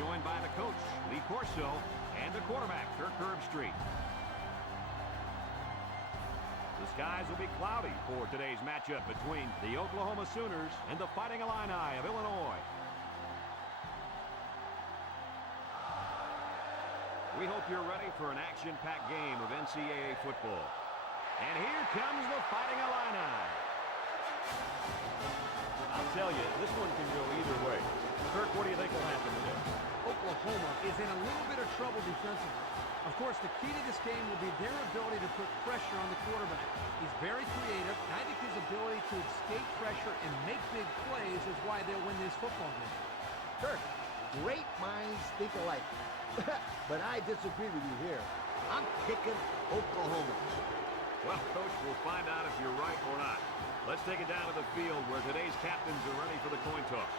Joined by the coach, Lee Corso, and the quarterback, Kirk Herbstreit. The skies will be cloudy for today's matchup between the Oklahoma Sooners and the Fighting Illini of Illinois. We hope you're ready for an action-packed game of NCAA football. And here comes the Fighting Illini. I'll tell you, this one can go either way. Kirk, what do you think will happen today? Oklahoma is in a little bit of trouble defensively. Of course, the key to this game will be their ability to put pressure on the quarterback. He's very creative, and I think his ability to escape pressure and make big plays is why they'll win this football game. Kirk, great minds think alike. But I disagree with you here. I'm picking Oklahoma. Well, Coach, we'll find out if you're right or not. Let's take it down to the field where today's captains are ready for the coin toss.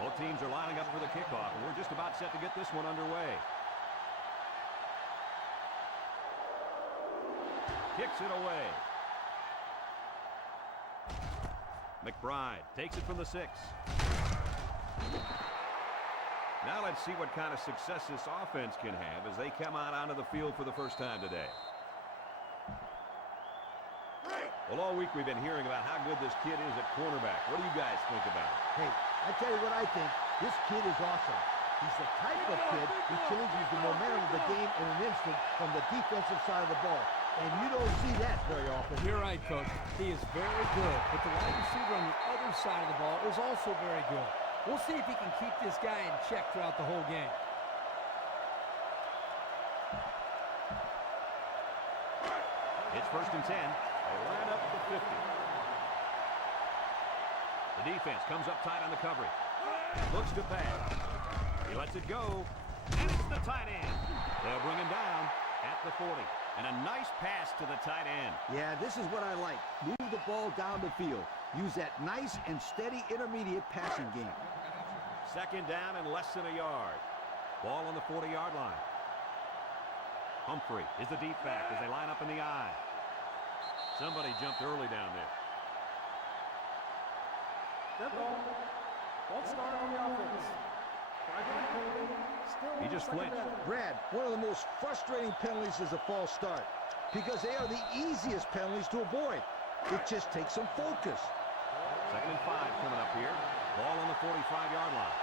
Both teams are lining up for the kickoff, and we're just about set to get this one underway. Kicks it away. McBride takes it from the 6. Now let's see what kind of success this offense can have as they come out onto the field for the first time today. Well, all week we've been hearing about how good this kid is at cornerback. What do you guys think about it? Hey, I tell you what I think. This kid is awesome. He's the type of kid who changes the momentum of the game in an instant from the defensive side of the ball. And you don't see that very often. You're right, Coach. He is very good. But the wide receiver on the other side of the ball is also very good. We'll see if he can keep this guy in check throughout the whole game. It's 1st and 10. They line up at the 50. The defense comes up tight on the coverage. Looks to pass. He lets it go. And it's the tight end. They'll bring him down at the 40. And a nice pass to the tight end. Yeah, this is what I like. Move the ball down the field. Use that nice and steady intermediate passing game. 2nd down and less than a yard. Ball on the 40-yard line. Humphrey is the deep back as they line up in the I. Somebody jumped early down there. He just flinched. Brad, one of the most frustrating penalties is a false start because they are the easiest penalties to avoid. It just takes some focus. 2nd and 5 coming up here. Ball on the 45-yard line.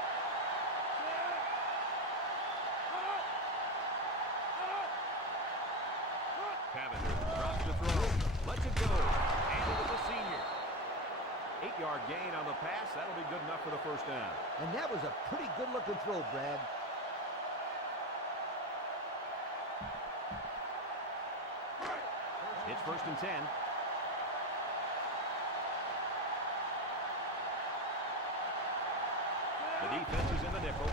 Cavender drops to throw. Lets it go. And it was a senior. 8-yard gain on the pass. That'll be good enough for the first down. And that was a pretty good-looking throw, Brad. It's 1st and 10. The defense is in the nickel.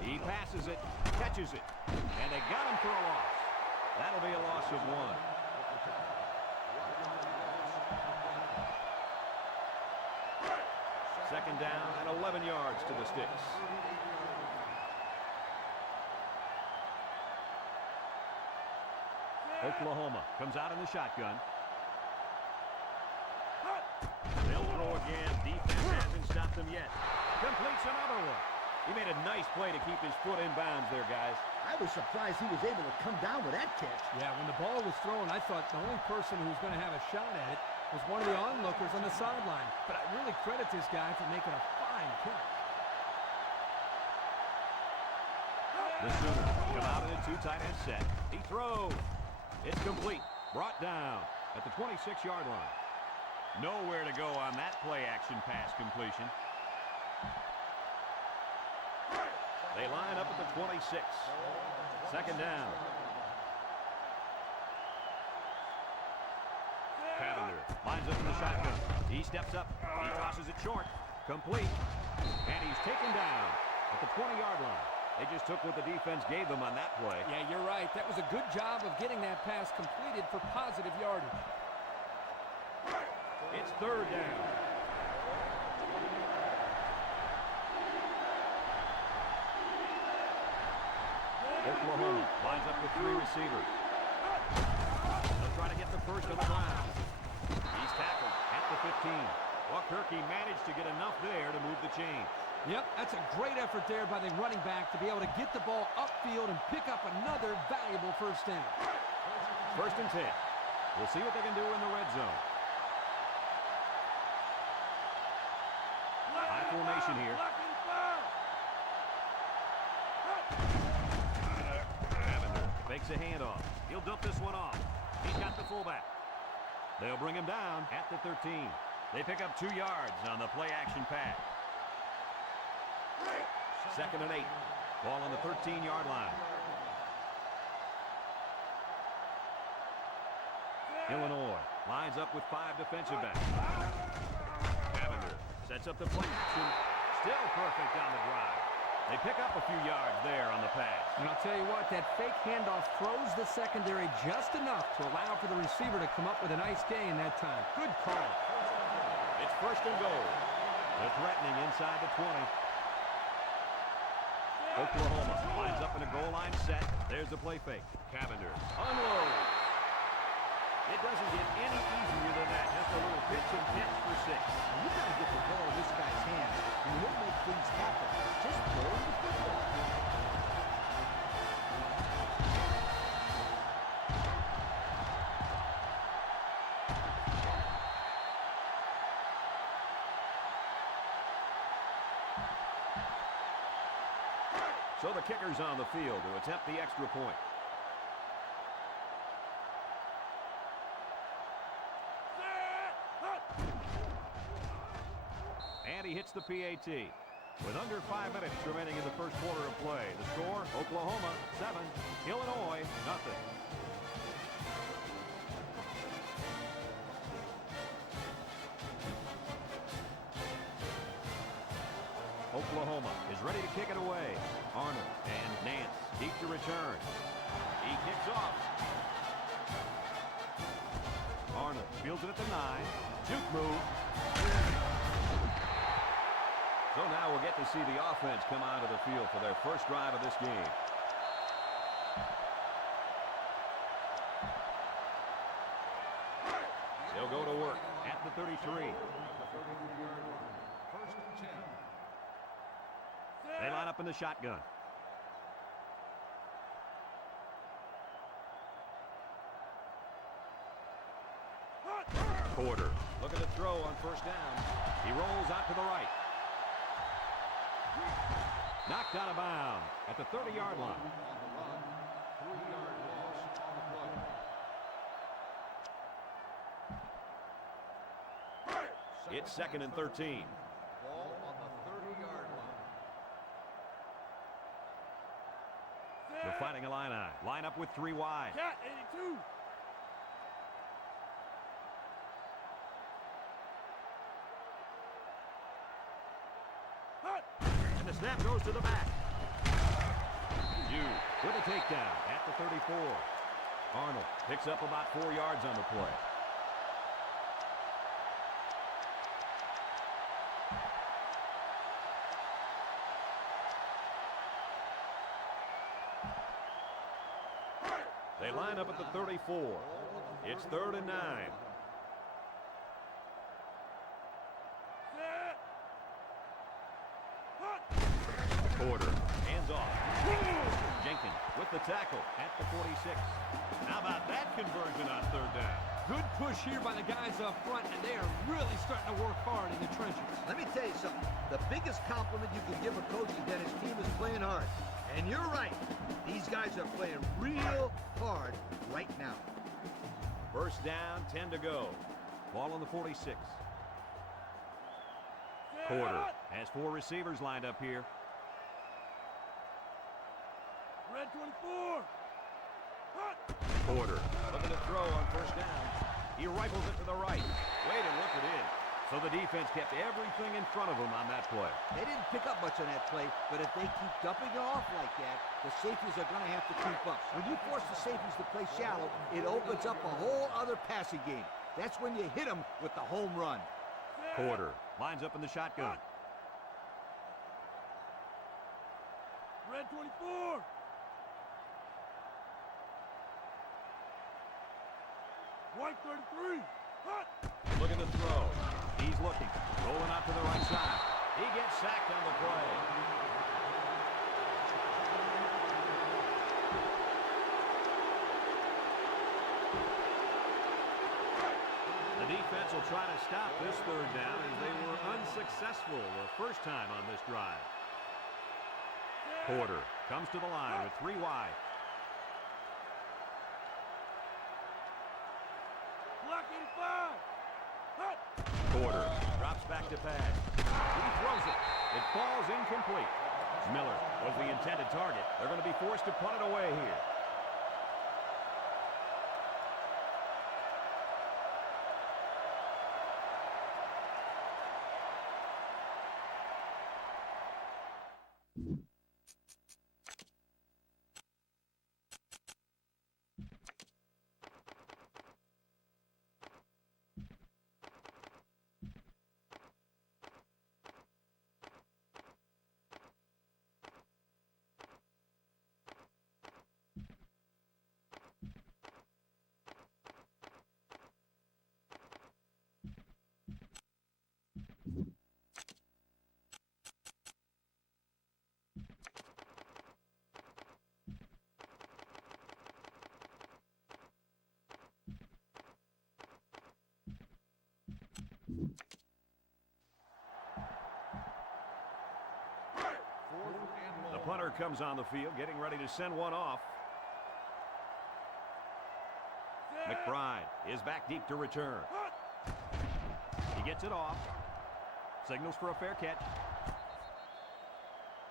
He passes it, catches it, and they got him for a loss. That'll be a loss of 1. Second down and 11 yards to the sticks. Oklahoma comes out in the shotgun. They'll throw again. Defense hasn't stopped them yet. Completes another one. He made a nice play to keep his foot in bounds there, guys. I was surprised he was able to come down with that catch. Yeah, when the ball was thrown, I thought the only person who was going to have a shot at it was one of the onlookers on the sideline. But I really credit this guy for making a fine catch. The Sooners come out in a 2 tight end set. He throws. It's complete. Brought down at the 26-yard line. Nowhere to go on that play-action pass completion. They line up at the 26. 2nd down. Cavender lines up in the shotgun. He steps up. He tosses it short. Complete. And he's taken down at the 20-yard line. They just took what the defense gave them on that play. Yeah, you're right. That was a good job of getting that pass completed for positive yardage. It's 3rd down. Oklahoma lines up with 3 receivers. They'll try to get the first on the ground. He's tackled at the 15. Kirky managed to get enough there to move the chain. Yep, that's a great effort there by the running back to be able to get the ball upfield and pick up another valuable first down. 1st and 10. We'll see what they can do in the red zone. High formation here. Cavender fakes a handoff. He'll dump this one off. He's got the fullback. They'll bring him down at the 13. They pick up 2 yards on the play-action pass. 2nd and 8. Ball on the 13-yard line. Illinois lines up with 5 defensive backs. Cavender sets up the play action. Still perfect on the drive. They pick up a few yards there on the pass. And I'll tell you what, that fake handoff throws the secondary just enough to allow for the receiver to come up with a nice gain that time. Good call. It's 1st and goal. They're threatening inside the 20. Oklahoma lines up in a goal line set. There's the play fake. Cavender unloads. It doesn't get any easier than that. Just a little pitch and catch for 6. You got to get the ball in this guy's hands, and he'll make things happen. Just throw him the football. So the kicker's on the field to attempt the extra point. And he hits the PAT. With under 5 minutes remaining in the first quarter of play. The score, Oklahoma 7, Illinois 0. Oklahoma is ready to kick it away. Arnold and Nance deep to return. He kicks off. Arnold fields it at the 9. Juke move. So now we'll get to see the offense come onto the field for their first drive of this game. They'll go to work at the 33. They line up in the shotgun. Porter looking to throw on first down. He rolls out to the right. Knocked out of bounds at the 30-yard line. On the run, 3-yard loss on the play. It's second and 13. Ball on the 30-yard line. The Fighting Illini line up with 3 wide. Cat 82. And the snap goes to the back. Yu with a takedown at the 34. Arnold picks up about 4 yards on the play. They line up at the 34. It's 3rd and 9. Porter hands off. Jenkins with the tackle at the 46. How about that conversion on 3rd down? Good push here by the guys up front, and they are really starting to work hard in the trenches. Let me tell you something. The biggest compliment you can give a coach is that his team is playing hard. And you're right. These guys are playing real hard right now. First down, 10 to go. Ball on the 46. Porter has 4 receivers lined up here. Red 24. Porter looking to throw on first down. He rifles it to the right. Way to look it in. So the defense kept everything in front of them on that play. They didn't pick up much on that play, but if they keep dumping it off like that, the safeties are going to have to keep up. When you force the safeties to play shallow, it opens up a whole other passing game. That's when you hit them with the home run. Porter lines up in the shotgun. Red 24. White 33. Looking to throw. He's looking. Rolling out to the right side. He gets sacked on the play. The defense will try to stop this 3rd down as they were unsuccessful the first time on this drive. Porter comes to the line with 3 wide. Block 85. Porter drops back to pass. He throws it. It falls incomplete. Miller was the intended target. They're going to be forced to punt it away here. The punter comes on the field, getting ready to send one off. McBride is back deep to return. He gets it off. Signals for a fair catch.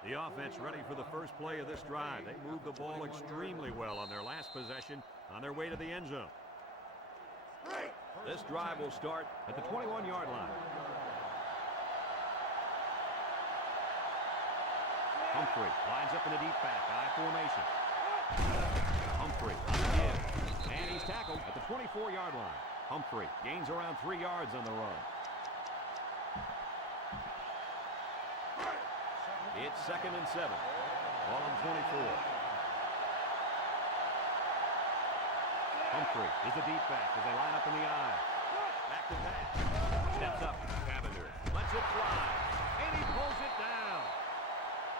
The offense ready for the first play of this drive. They moved the ball extremely well on their last possession on their way to the end zone. This drive will start at the 21-yard line. Humphrey lines up in the deep back, I formation. Humphrey on the give, and he's tackled at the 24-yard line. Humphrey gains around 3 yards on the run. It's 2nd and 7. Ball on 24. Humphrey is the deep back as they line up in the I. Back to pass. Steps up, Cavender. Lets it fly. And he pulls it down.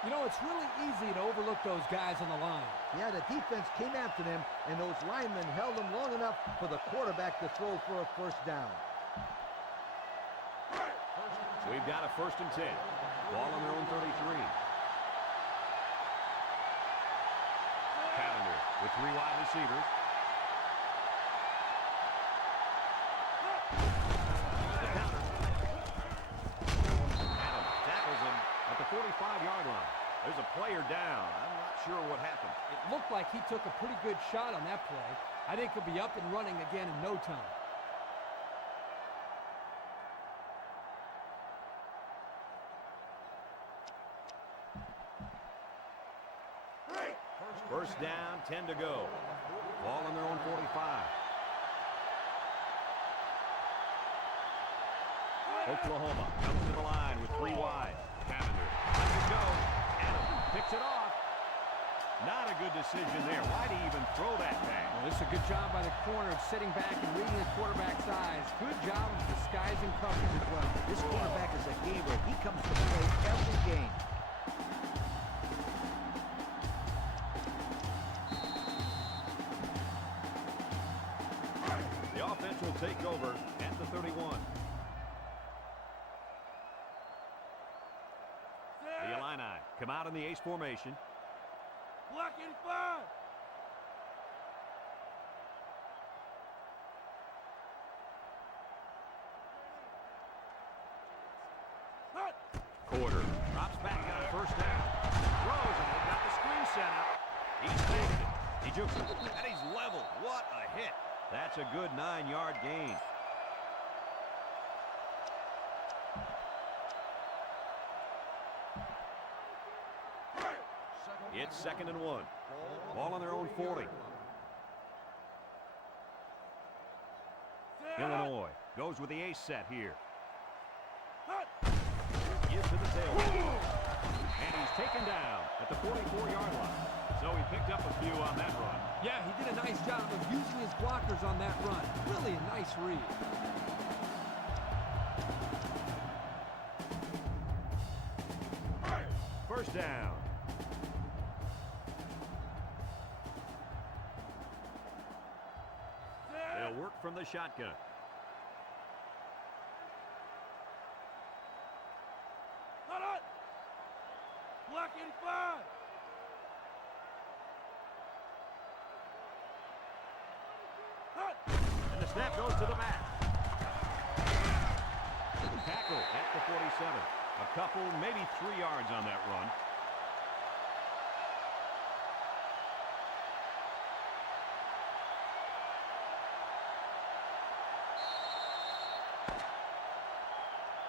You know, it's really easy to overlook those guys on the line. Yeah, the defense came after them, and those linemen held them long enough for the quarterback to throw for a first down. We've got a 1st and 10. Ball on their own 33. Cavender with 3 wide receivers. The counter. Adams tackles him at the 45-yard line. There's a player down. I'm not sure what happened. It looked like he took a pretty good shot on that play. I think he'll be up and running again in no time. First down, 10 to go. Ball on their own 45. Oklahoma comes to the line with 3 wide. Cavender lets it go. Adams picks it off. Not a good decision there. Why'd he even throw that pass? Well, this is a good job by the corner of sitting back and reading the quarterback's eyes. Good job of disguising coverage as well. This quarterback is a gamer. He comes to play every game. The offense will take over at the 31. The Illini come out in the ace formation. Block 85. Quarter drops back on 1st down. Throws and they've got the screen set up. He's taken it. He jukes it. And he's level. What a hit. That's a good 9-yard gain. It's 2nd and 1. Ball on their own 40. Illinois goes with the ace set here. Gives to the tailback. And he's taken down at the 44-yard line. So he picked up a few on that run. Yeah, he did a nice job of using his blockers on that run. Really a nice read. First down. They'll work from the shotgun. Block 85. And the snap goes to the back. Tackle at the 47. A couple, maybe 3 yards on that run.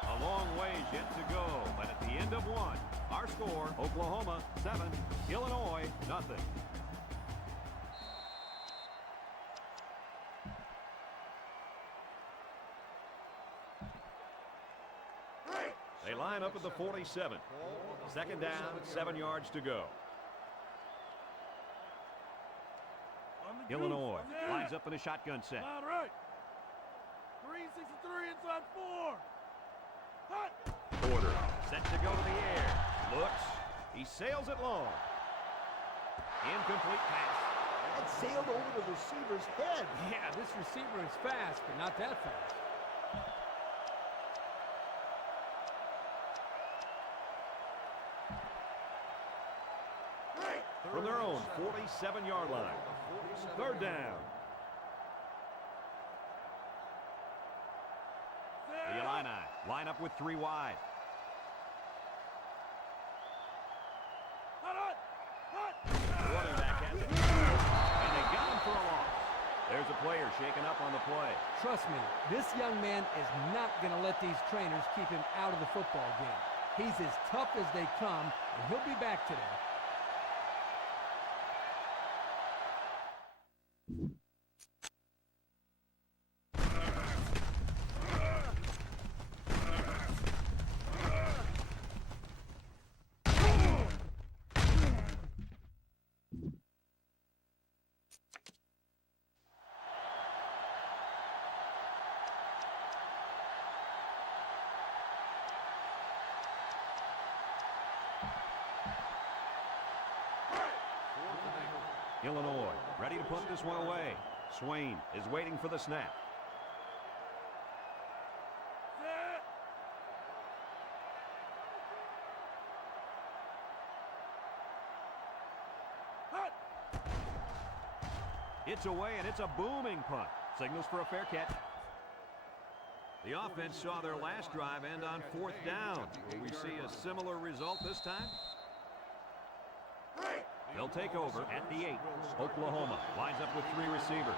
A long ways yet to go, but at the end of 1, our score, Oklahoma 7, Illinois nothing. They line up at the 47. 2nd down, 7 yards to go. Illinois lines up in a shotgun set. All right. 363 inside 4. Hot. Porter set to go to the air. Looks. He sails it long. Incomplete pass. That sailed over the receiver's head. Yeah, this receiver is fast, but not that fast. From their own 47-yard line. 3rd down. The Illini line up with 3 wide. Running back has it. And they got him for a loss. There's a player shaken up on the play. Trust me, this young man is not going to let these trainers keep him out of the football game. He's as tough as they come, and he'll be back today. Illinois ready to put this one away. Swain is waiting for the snap. Set. Hut. It's away, and it's a booming punt. Signals for a fair catch. The offense saw their last drive end on 4th down. Will we see a similar result this time? They'll take over at the 8. Oklahoma lines up with 3 receivers.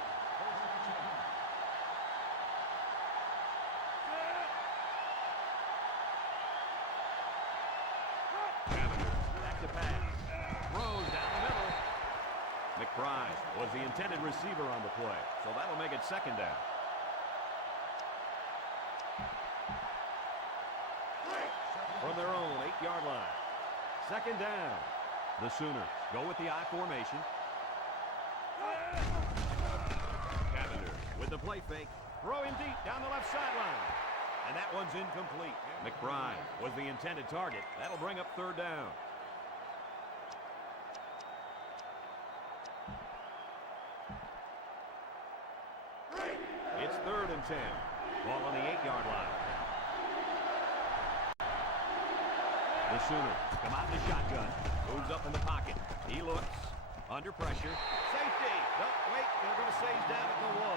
Back to pass. Throws down the middle. McBride was the intended receiver on the play, so that'll make it 2nd down. From their own 8-yard line. 2nd down. The Sooners go with the I formation. Cavender with the play fake. Throwing deep down the left sideline. And that one's incomplete. McBride was the intended target. That'll bring up 3rd down. It's 3rd and 10. Ball on the 8-yard line. The Sooners come out in the shotgun. Moves up in the pocket. He looks. Under pressure. Safety. No, wait. They're going to say he's down at the 1.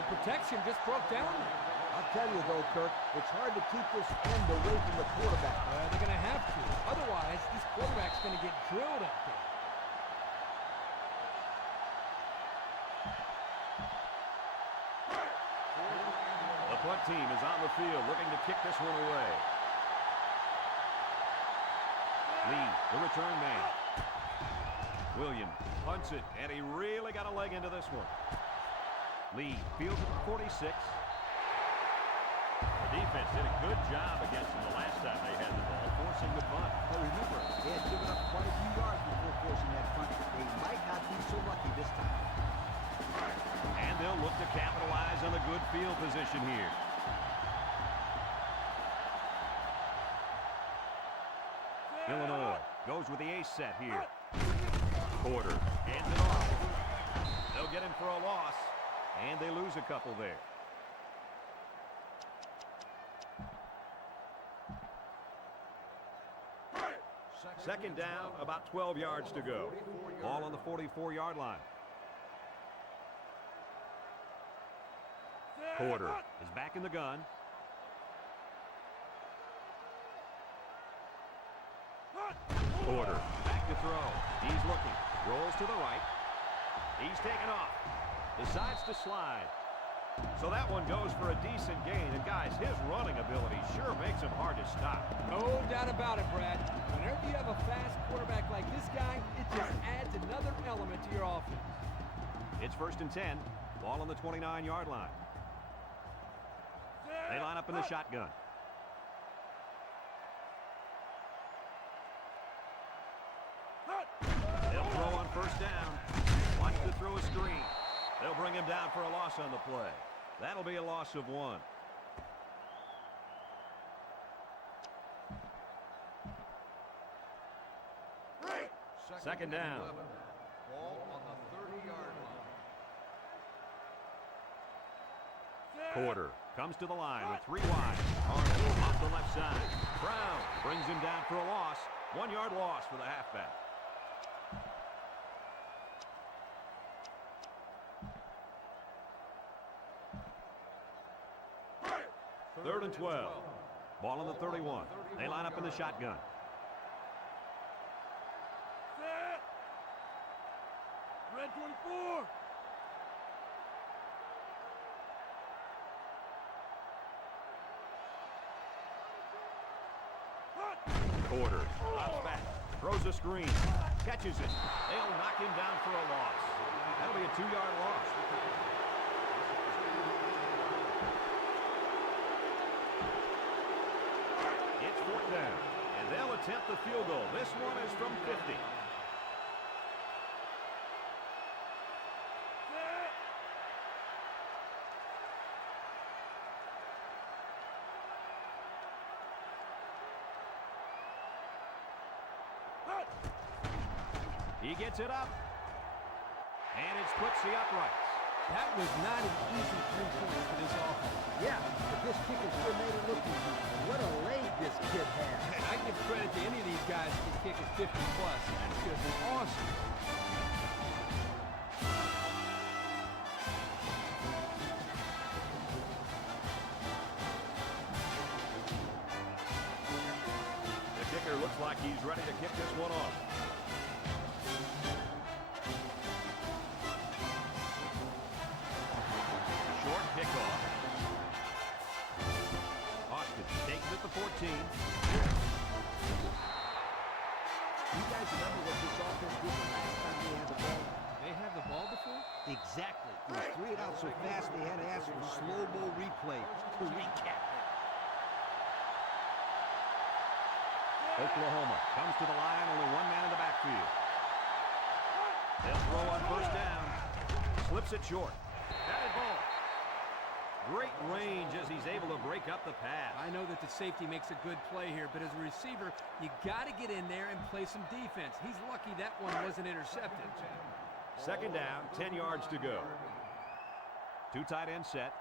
The protection just broke down there. I'll tell you, though, Kirk, it's hard to keep this end away from the quarterback. They're going to have to. Otherwise, this quarterback's going to get drilled out there. The punt team is on the field looking to kick this one away. Lee, the return man. Williams punts it, and he really got a leg into this one. Lee fields it at 46. The defense did a good job against them the last time they had the ball, forcing the punt. But remember, they had given up quite a few yards before forcing that punt. They might not be so lucky this time. And they'll look to capitalize on the good field position here. Illinois goes with the ace set here. Porter hands it off. They'll get him for a loss, and they lose a couple there. Second down, about 12 yards to go. Ball on the 44-yard line. Porter is back in the gun. Porter back to throw. He's looking. Rolls to the right. He's taken off. Decides to slide. So that one goes for a decent gain. And, guys, his running ability sure makes him hard to stop. No doubt about it, Brad. Whenever you have a fast quarterback like this guy, it just adds another element to your offense. It's 1st and 10. Ball on the 29-yard line. They line up in the shotgun. They'll throw on 1st down. Watch the throw a screen. They'll bring him down for a loss on the play. That'll be a loss of 1. Second down. Ball on the 30-yard line. Porter comes to the line with 3 wide. Arnold off the left side. Brown brings him down for a loss. 1-yard loss for the halfback. Third and 12. Ball on the 31. They line up in the shotgun. Set. Red 24. Porter drops back, throws a screen, catches it. They'll knock him down for a loss. That'll be a 2-yard loss. It's 4th down, and they'll attempt the field goal. This one is from 50. He gets it up. And it splits the uprights. That was not an easy 3 points for this offense. Yeah, but this kicker sure made it look easy. What a leg this kid has. And I give credit to any of these guys who can kick at 50+. That's just awesome. The kicker looks like he's ready to kick this one off. Short kickoff. Austin takes it at the 14. You guys remember what this offense did the last time they had the ball? They had the ball before? Exactly. It was 3 and out so fast they had to ask for slow-mo replay to recap it. Oklahoma comes to the line, only 1 man in the backfield. They'll throw on first down. Slips it short. Batted ball. Great range as he's able to break up the pass. I know that the safety makes a good play here, but as a receiver, you got to get in there and play some defense. He's lucky that one wasn't intercepted. Second down, 10 yards to go. 2 tight end set.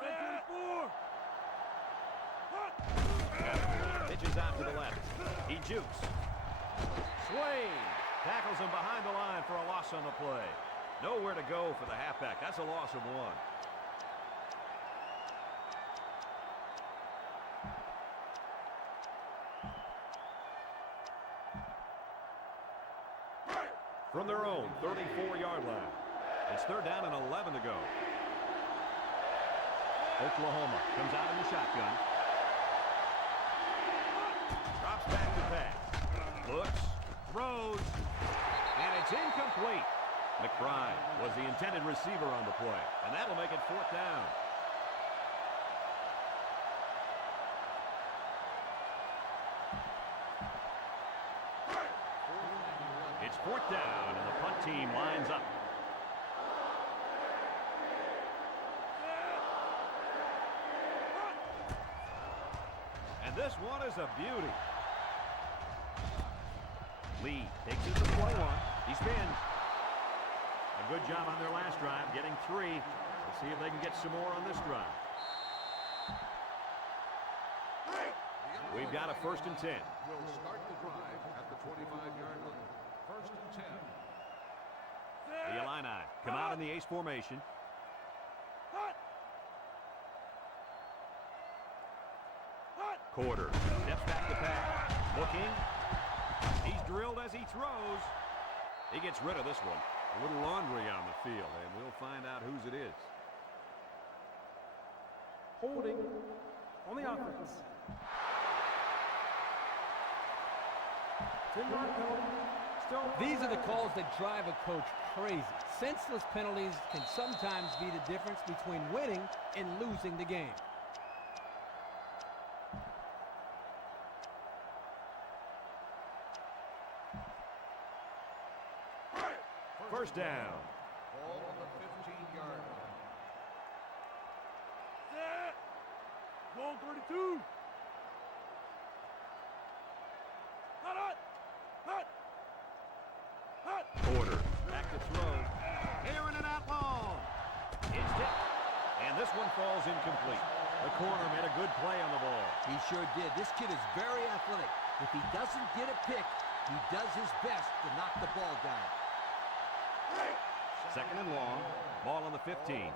Red 24. Hot. Pitches out to the left. He jukes. Swing. Tackles him behind the line for a loss on the play. Nowhere to go for the halfback. That's a loss of 1. From their own 34-yard line. It's third down and 11 to go. Oklahoma comes out in the shotgun. Drops back to pass. Looks, throws, and it's incomplete. McBride was the intended receiver on the play, and that'll make it fourth down. It's fourth down, and the punt team lines up. And this one is a beauty. Lee takes it to 21. He spins. A good job on their last drive, getting 3. Let's see if they can get some more on this drive. We've got a 1st and 10. Will start the drive at the 25-yard line. 1st and 10. The Illini come out in the ace formation. Hot. Hot. Quarter steps back to pass. Looking. He's drilled as he throws. He gets rid of this one. A little laundry on the field, and we'll find out whose it is. Holding on the offense. 10-yard penalty. These are the calls that drive a coach crazy. Senseless penalties can sometimes be the difference between winning and losing the game. First down. Ball on the 15-yard line. Set. Goal 32. Hot, hot. Hot. Hot. Quarter back to throw. Airing it out long. It's tipped. And this one falls incomplete. The corner made a good play on the ball. He sure did. This kid is very athletic. If he doesn't get a pick, he does his best to knock the ball down. Second and long. Ball on the 15. 15-yard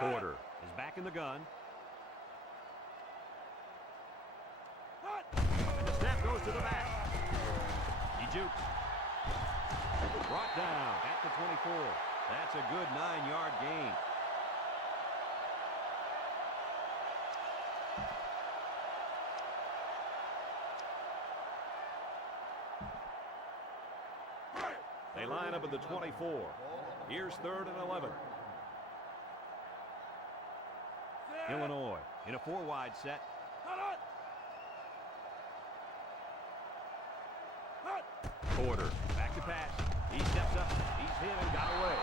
line. Porter is back in the gun. And the snap goes to the back. He jukes. Brought down at the 24. That's a good 9-yard gain. They line up at the 24. Here's third and 11. Illinois in a 4-wide set. Hot, hot. Hot. Porter back to pass. He steps up. He's hit and got away.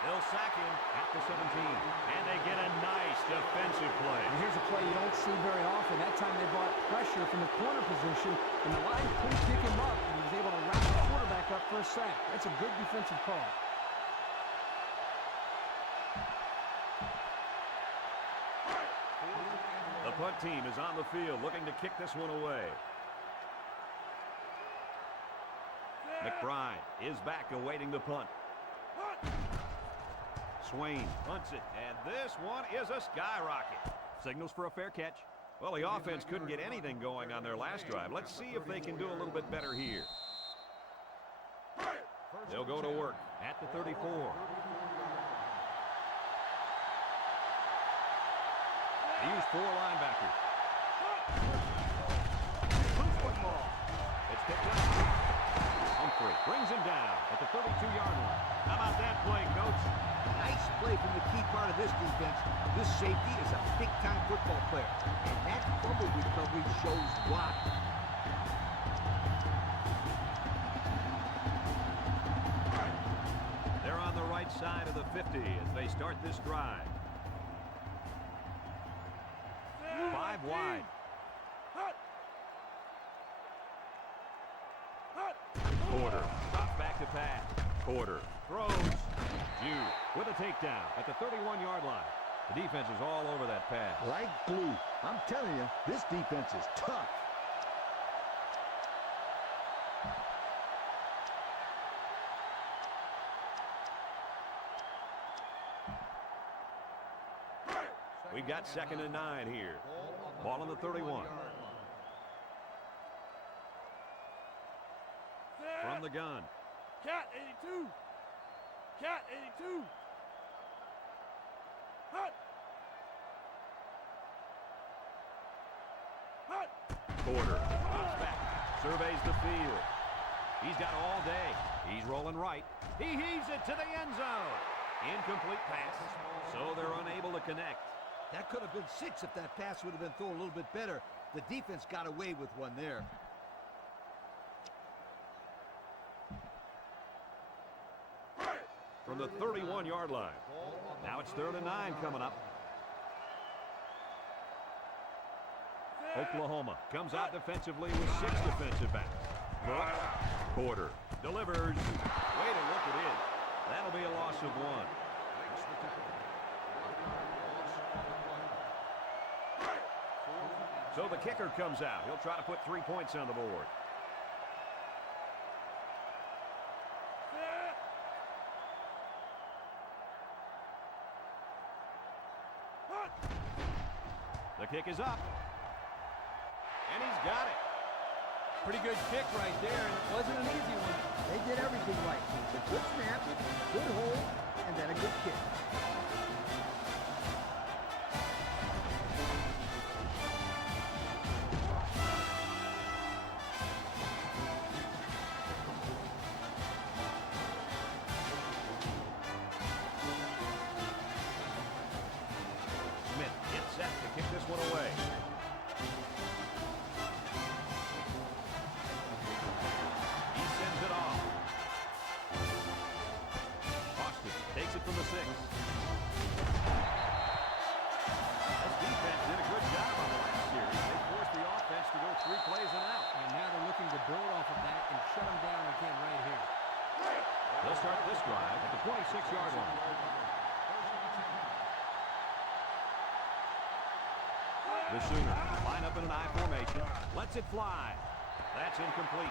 They'll sack him at the 17. And they get a nice defensive play. And here's a play you don't see very often. That time they brought pressure from the corner position, and the line couldn't pick him up, and he was able to wrap the quarterback up for a sack. That's a good defensive call. The punt team is on the field looking to kick this one away. McBride is back awaiting the punt. Swain punts it, and this one is a skyrocket. Signals for a fair catch. Well, the offense couldn't get anything going on their last drive. Let's see if they can do a little bit better here. They'll go to work at the 34. They use 4 linebackers. Loose football. It's picked up. Humphrey brings him down at the 32-yard line. How about that play, Coach? Nice play from the key part of this defense. This safety is a big-time football player, and that fumble recovery shows why. They're on the right side of the 50 as they start this drive. 5 wide. Porter drops back to pass. Porter throws. Jude with a takedown at the 31-yard line. The defense is all over that pass. Like glue. I'm telling you, this defense is tough. We've got 2nd and 9 here. Ball on the 31. From the gun. Cat 82. Cat 82. Hut. Hut. Porter drops back, surveys the field. He's got all day. He's rolling right. He heaves it to the end zone. Incomplete pass, so they're unable to connect. That could have been 6 if that pass would have been thrown a little bit better. The defense got away with one there. From the 31-yard line. Now it's 3rd and 9 coming up. Oklahoma comes out defensively with 6 defensive backs. Brooks, Porter delivers. Way to look it in. That'll be a loss of 1. So the kicker comes out. He'll try to put 3 points on the board. The kick is up. And he's got it. Pretty good kick right there, and it wasn't an easy one. They did everything right. A good snap, good hold, and then a good kick. Smith gets set to kick this one away. He sends it off. Austin takes it from the 6. This defense did a good job on the last series. They forced the offense to go 3 plays and out. And now they're looking to build off of that and shut them down again right here. They'll start this drive at the 26-yard line. The Sooners line up in an I formation. Lets it fly. That's incomplete.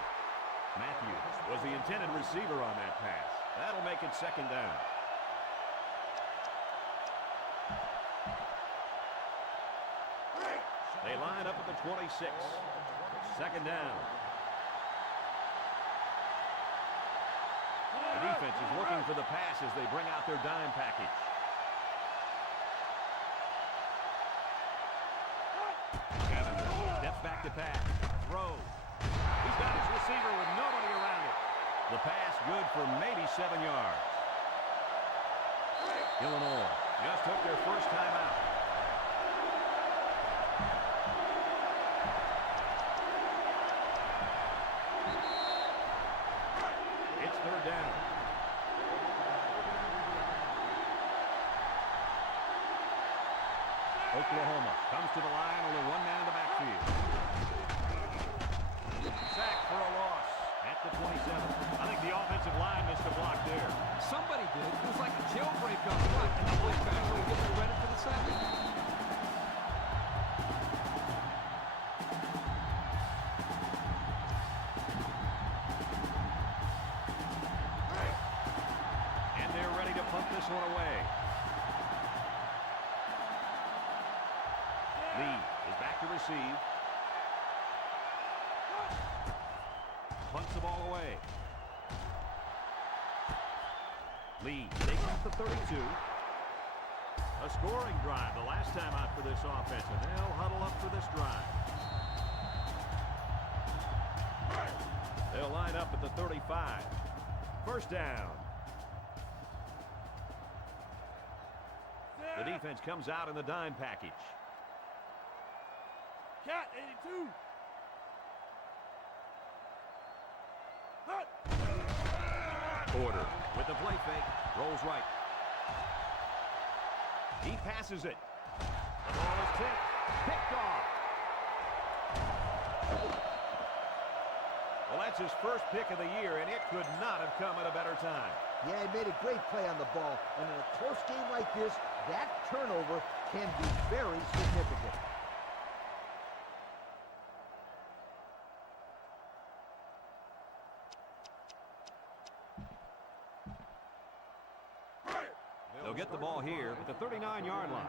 Matthews was the intended receiver on that pass. That'll make it 2nd down. They line up at the 26. 2nd down. The defense is looking for the pass as they bring out their dime package. Steps back to pass. Throws. He's got his receiver with nobody around it. The pass good for maybe 7 yards. Illinois just took their first time out. It's 3rd down. Oklahoma comes to the line, only one man in the backfield. Sack for a loss at the 27. I think the offensive line missed a block there. Somebody did. It was like a jailbreak on front, and the play back will get them ready for the second. And they're ready to punt this one away. Lee is back to receive. Punts the ball away. Lee takes up the 32. A scoring drive the last time out for this offense, and they'll huddle up for this drive. They'll line up at the 35. First down. The defense comes out in the dime package. Cat 82. Hut. Porter with the play fake. Rolls right. He passes it. The ball is tipped. Picked off. Well, that's his first pick of the year, and it could not have come at a better time. Yeah, he made a great play on the ball. And in a close game like this, that turnover can be very significant. They'll get the ball here at the 39-yard line.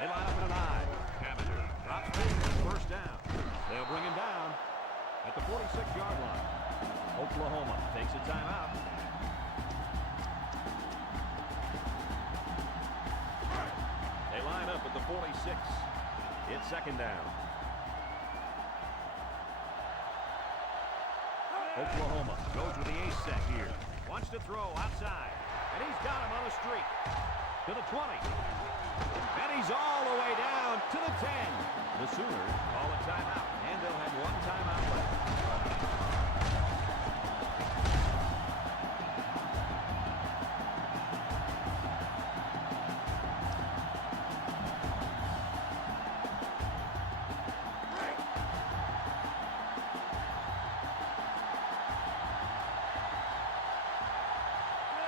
They line up in an eye. Cavender drops back for first down. They'll bring him down at the 46-yard line. Oklahoma takes a timeout. They line up at the 46. It's second down. Oklahoma goes with the ace set here. Wants to throw outside. And he's got him on the streak. To the 20. And he's all the way down to the 10. The Sooners call a timeout. And they'll have one timeout left.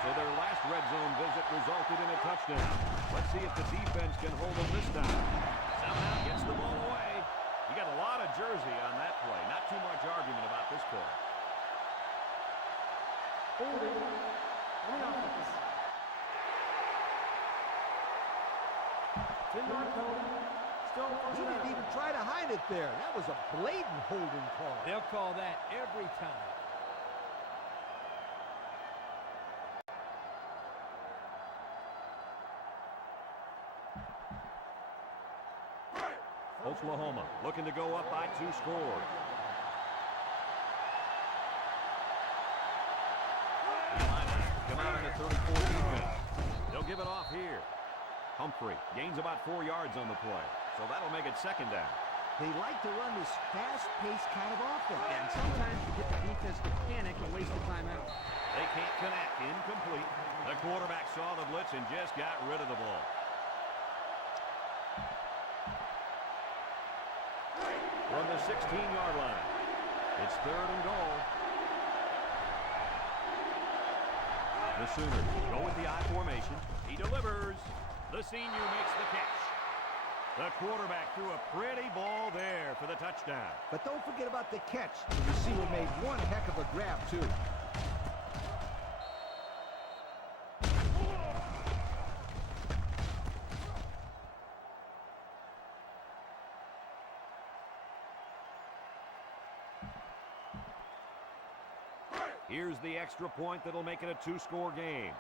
So their last red zone visit resulted in a touchdown. Let's see if the defense can hold them this time. Somehow gets the ball away. You got a lot of jersey on that play. Not too much argument about this call. Holding on the offense. 10-yard penalty. Still He first didn't down. even try to hide it there. That was a blatant holding call. They'll call that every time. Oklahoma looking to go up by 2 scores. The linebackers come out in the 34 defense. They'll give it off here. Humphrey gains about 4 yards on the play, so that'll make it second down. They like to run this fast-paced kind of offense. And sometimes you get the defense to panic and waste the timeout. They can't connect. Incomplete. The quarterback saw the blitz and just got rid of the ball. From the 16-yard line. It's third and goal. The Sooners go with the I formation. He delivers. The senior makes the catch. The quarterback threw a pretty ball there for the touchdown. But don't forget about the catch. The receiver made one heck of a grab, too. Here's the extra point that'll make it a 2-score game.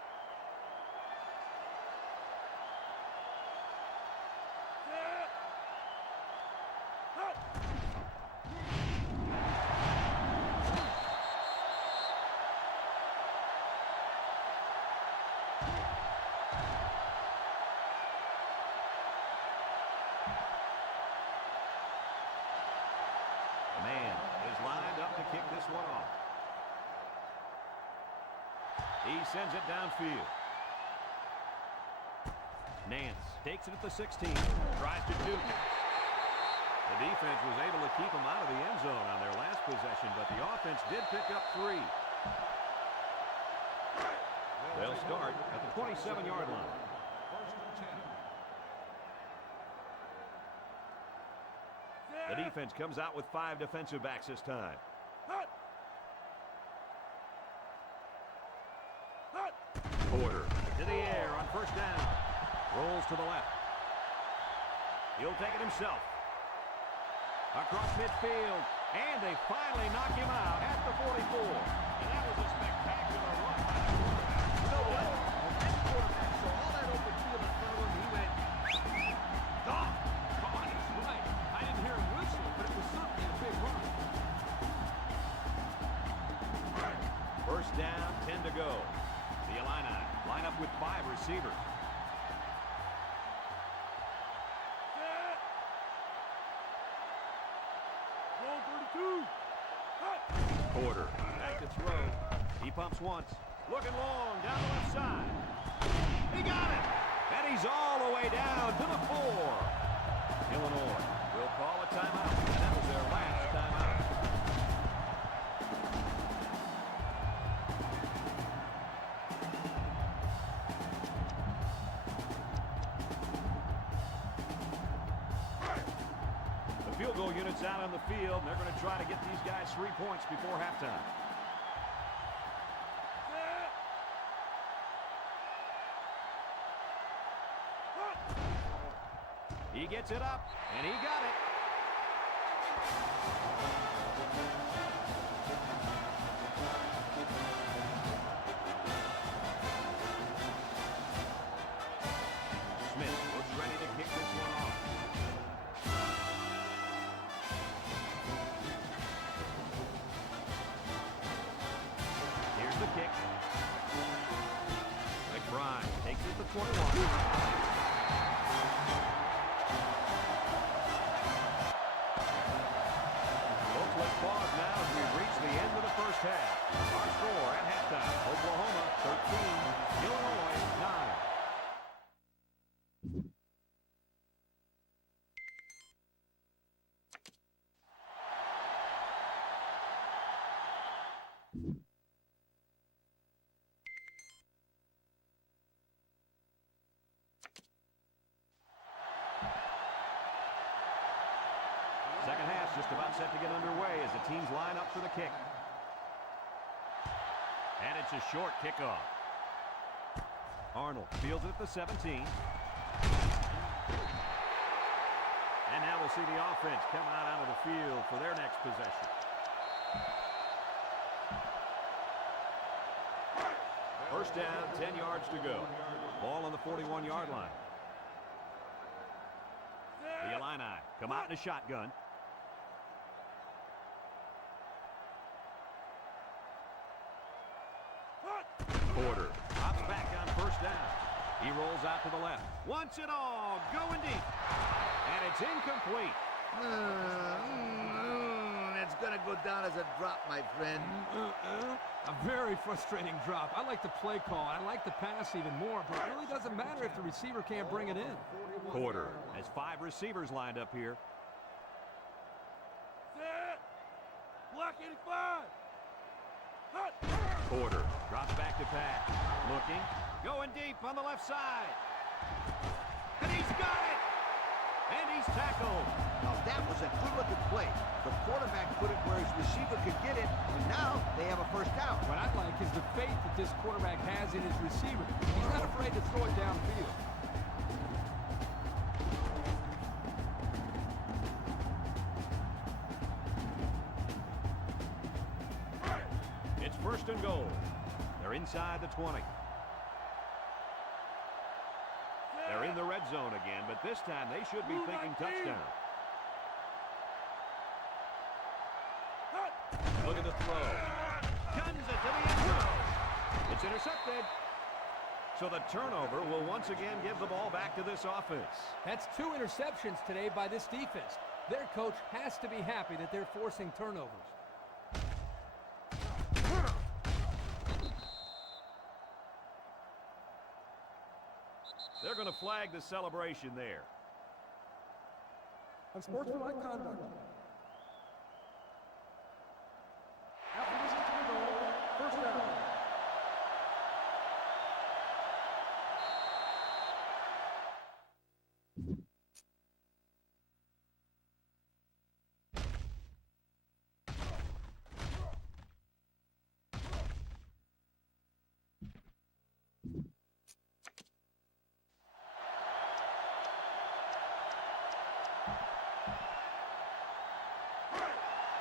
The man is lined up to kick this one off. He sends it downfield. Nance takes it at the 16. Tries to juke it. The defense was able to keep them out of the end zone on their last possession, but the offense did pick up 3. They'll start at the 27-yard line. The defense comes out with 5 defensive backs this time. Porter to the air on first down. Rolls to the left. He'll take it himself. Across midfield. And they finally knock him out at the 44. And that was a spectacular run by the quarterback. You know what? When that quarterback saw all that open field in front of him, he went, Stop! God, he's right. I didn't hear him whistle, but it was certainly a big run. First down, 10 to go. The Illini line up with 5 receivers. Porter back to throw. He pumps once. Looking long down the left side. He got it! And he's all the way down to the 4. Illinois will call a timeout. And that was their last timeout. The field goal unit's out on the field, and they're going to try to get these guys 3 points before halftime. He gets it up, and he got it. Smith looks ready to kick this one off. Here's the kick. McBride takes it to 21. Let's pause now as we reach the end of the first half. Our score at halftime, Oklahoma 13, Illinois 9. Second half's just about set to get underway as the teams line up for the kick. And it's a short kickoff. Arnold fields it at the 17. And now we'll see the offense come out onto the field for their next possession. First down, 10 yards to go. Ball on the 41-yard line. The Illini come out in a shotgun. Porter drops back on first down. He rolls out to the left. Wants it all. Going deep. And it's incomplete. It's going to go down as a drop, my friend. A very frustrating drop. I like the play call. I like the pass even more, but it really doesn't matter if the receiver can't bring it in. Porter has 5 receivers lined up here. Set. Block 85. Hut. Porter drops back to pass. Looking. Going deep on the left side. And he's got it! And he's tackled. Now that was a good-looking play. The quarterback put it where his receiver could get it, and now they have a first down. What I like is the faith that this quarterback has in his receiver. He's not afraid to throw it downfield. It's first and goal. They're inside the 20. They're in the red zone again, but this time they should be thinking touchdown. Look at the throw. Guns it to the end zone. It's intercepted. So the turnover will once again give the ball back to this offense. That's 2 interceptions today by this defense. Their coach has to be happy that they're forcing turnovers. They're going to flag the celebration there. Unsportsmanlike conduct. After this is the goal, first down.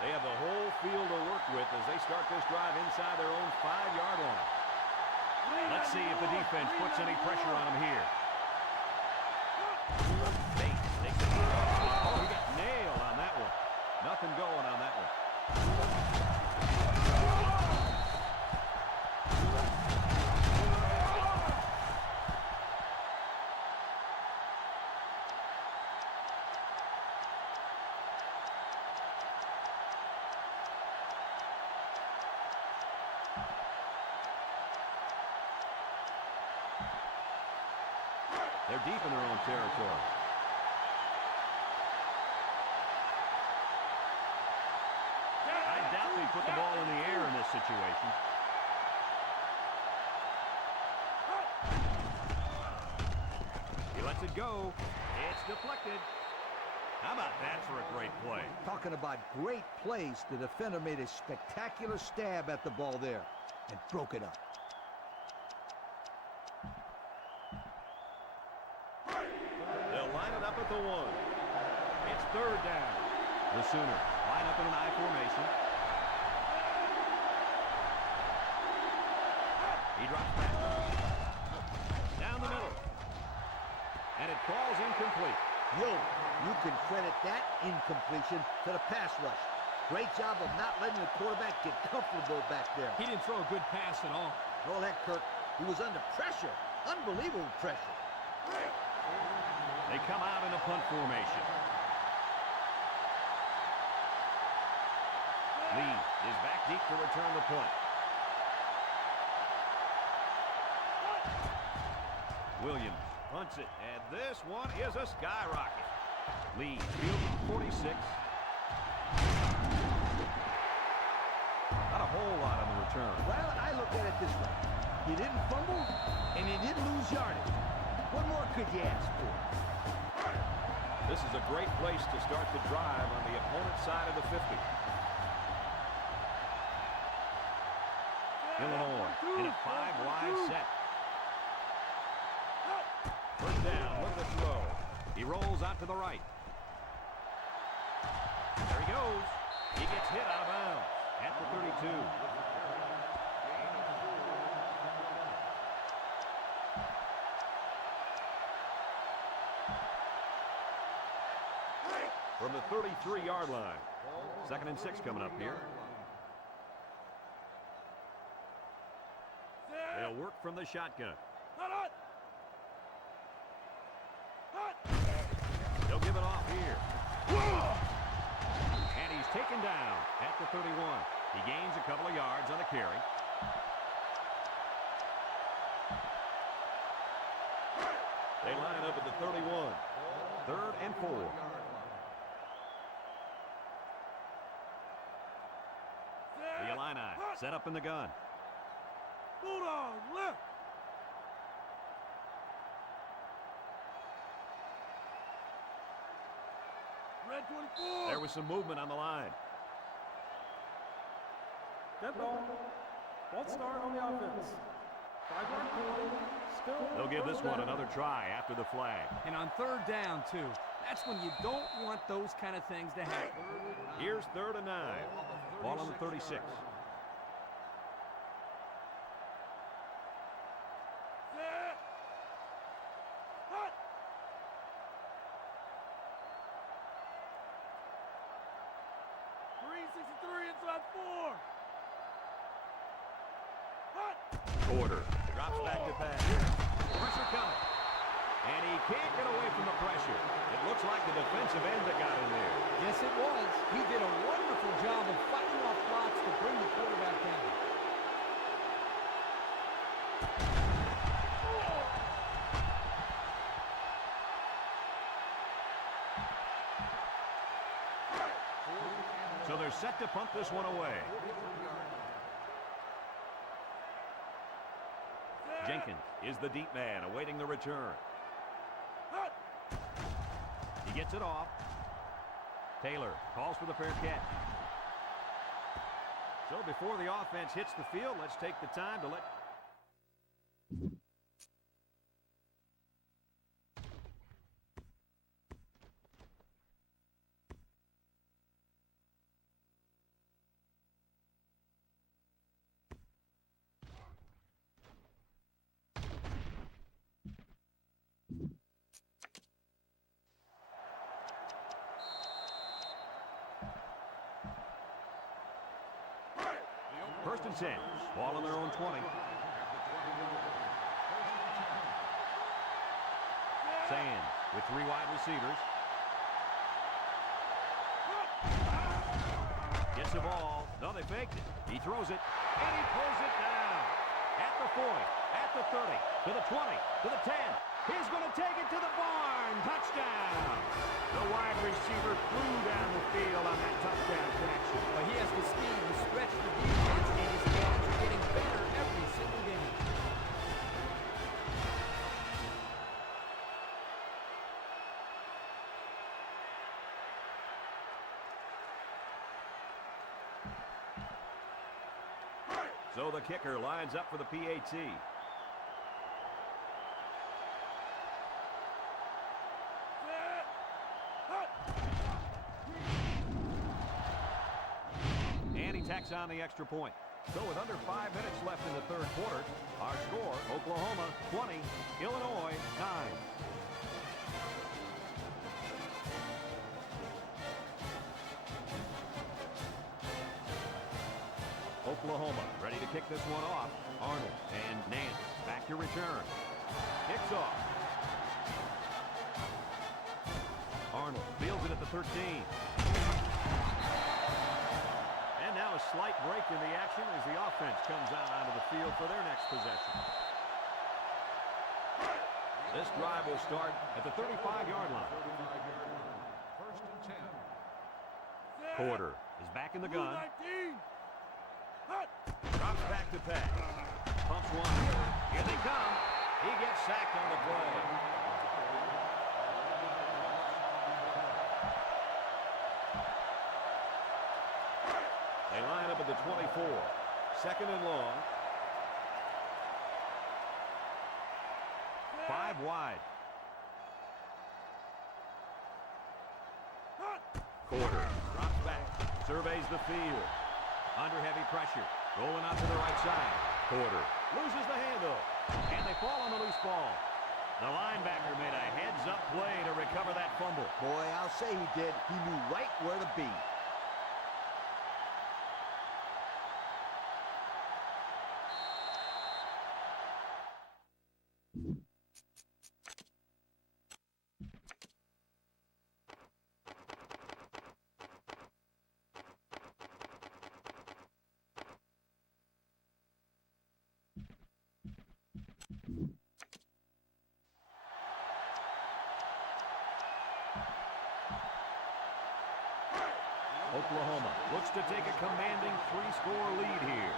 They have the whole field to work with as they start this drive inside their own 5-yard line. Let's see if the defense puts any pressure on them here. Bates takes it. Oh, he got nailed on that one. Nothing going on that one. They're deep in their own territory. I doubt they put the ball in the air in this situation. He lets it go. It's deflected. How about that for a great play? Talking about great plays, the defender made a spectacular stab at the ball there and broke it up. They'll line it up at the 1. It's third down. The Sooners line up in an I formation. He drops back. Down the middle. And it falls incomplete. You can credit that incompletion to the pass rush. Great job of not letting the quarterback get comfortable back there. He didn't throw a good pass at all. All that, Kirk. He was under pressure. Unbelievable pressure. They come out in a punt formation. Lee is back deep to return the punt. Williams punts it, and this one is a skyrocket. Lee fields 46. Not a whole lot on the return. Well, I look at it this way. You didn't fumble, and you didn't lose yardage. What more could you ask for? This is a great place to start the drive on the opponent's side of the 50. Illinois in a 5-wide set. First down, look at the throw. He rolls out to the right. There he goes. He gets hit out of bounds at the 32. From the 33-yard line. 2nd and 6 coming up here. They'll work from the shotgun. They'll give it off here. And he's taken down at the 31. He gains a couple of yards on the carry. They line it up at the 31. 3rd and 4. The Illini set up in the gun. Bulldog left. Red 24. There was some movement on the line. Dead ball. False start on the offense. 5-yard penalty. Still. They'll give this one another try after the flag. And on 3rd down, too. That's when you don't want those kind of things to happen. Here's 3rd and 9. Ball on the 36. Hut. 363 inside 4. Hut. Porter drops back to pass. Pressure coming. And he can't get away from the pressure. It looks like the defensive end that got in there. Yes, it was. He did a wonderful job of fighting off blocks to bring the quarterback down. So they're set to punt this one away. Jenkins is the deep man awaiting the return. He gets it off. Taylor calls for the fair catch. So before the offense hits the field, let's take the time to let... First and 10. Ball on their own 20. Sands with 3 wide receivers. Gets the ball. No, they faked it. He throws it, and he pulls it down. At the 40, at the 30, to the 20, to the 10. He's going to take it to the barn. Touchdown. The wide receiver flew down the field on that touchdown connection. But he has the speed to stretch the defense, and his hands are getting better every single game. So the kicker lines up for the PAT. And he tacks on the extra point. So with under 5 minutes left in the third quarter, our score, Oklahoma 20, Illinois 9. Oklahoma ready to kick this one off. Arnold and Nance back to return. Kicks off. Arnold fields it at the 13. And now a slight break in the action as the offense comes out onto the field for their next possession. This drive will start at the 35-yard line. First and 10. Porter is back in the gun. 19. Drops back to pass. Pumps one. Here they come. He gets sacked on the play. They line up at the 24. Second and long. 5 wide. Porter drops back. Surveys the field. Under heavy pressure. Rolling out to the right side. Porter loses the handle. And they fall on the loose ball. The linebacker made a heads-up play to recover that fumble. Boy, I'll say he did. He knew right where to be. Oklahoma looks to take a commanding 3-score lead here.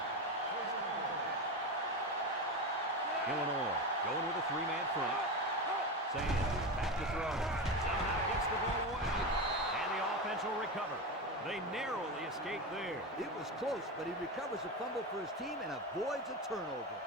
Illinois going with a 3-man front. Sands back to throw. Somehow gets the ball away. And the offense will recover. They narrowly escape there. It was close, but he recovers a fumble for his team and avoids a turnover.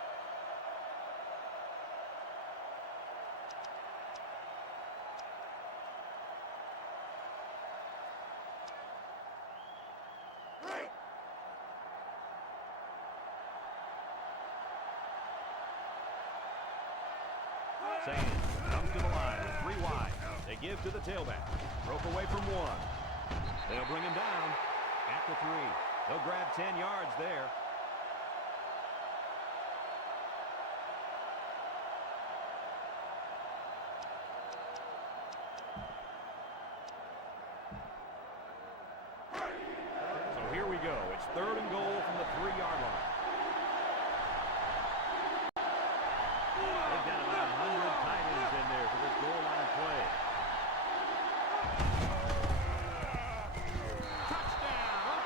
Sands comes to the line with 3 wide. They give to the tailback. Broke away from 1. They'll bring him down at the 3. They'll grab 10 yards there. So here we go. It's 3rd and goal from the 3-yard line. They've got about 100 tight ends in there for this goal line play. Touchdown,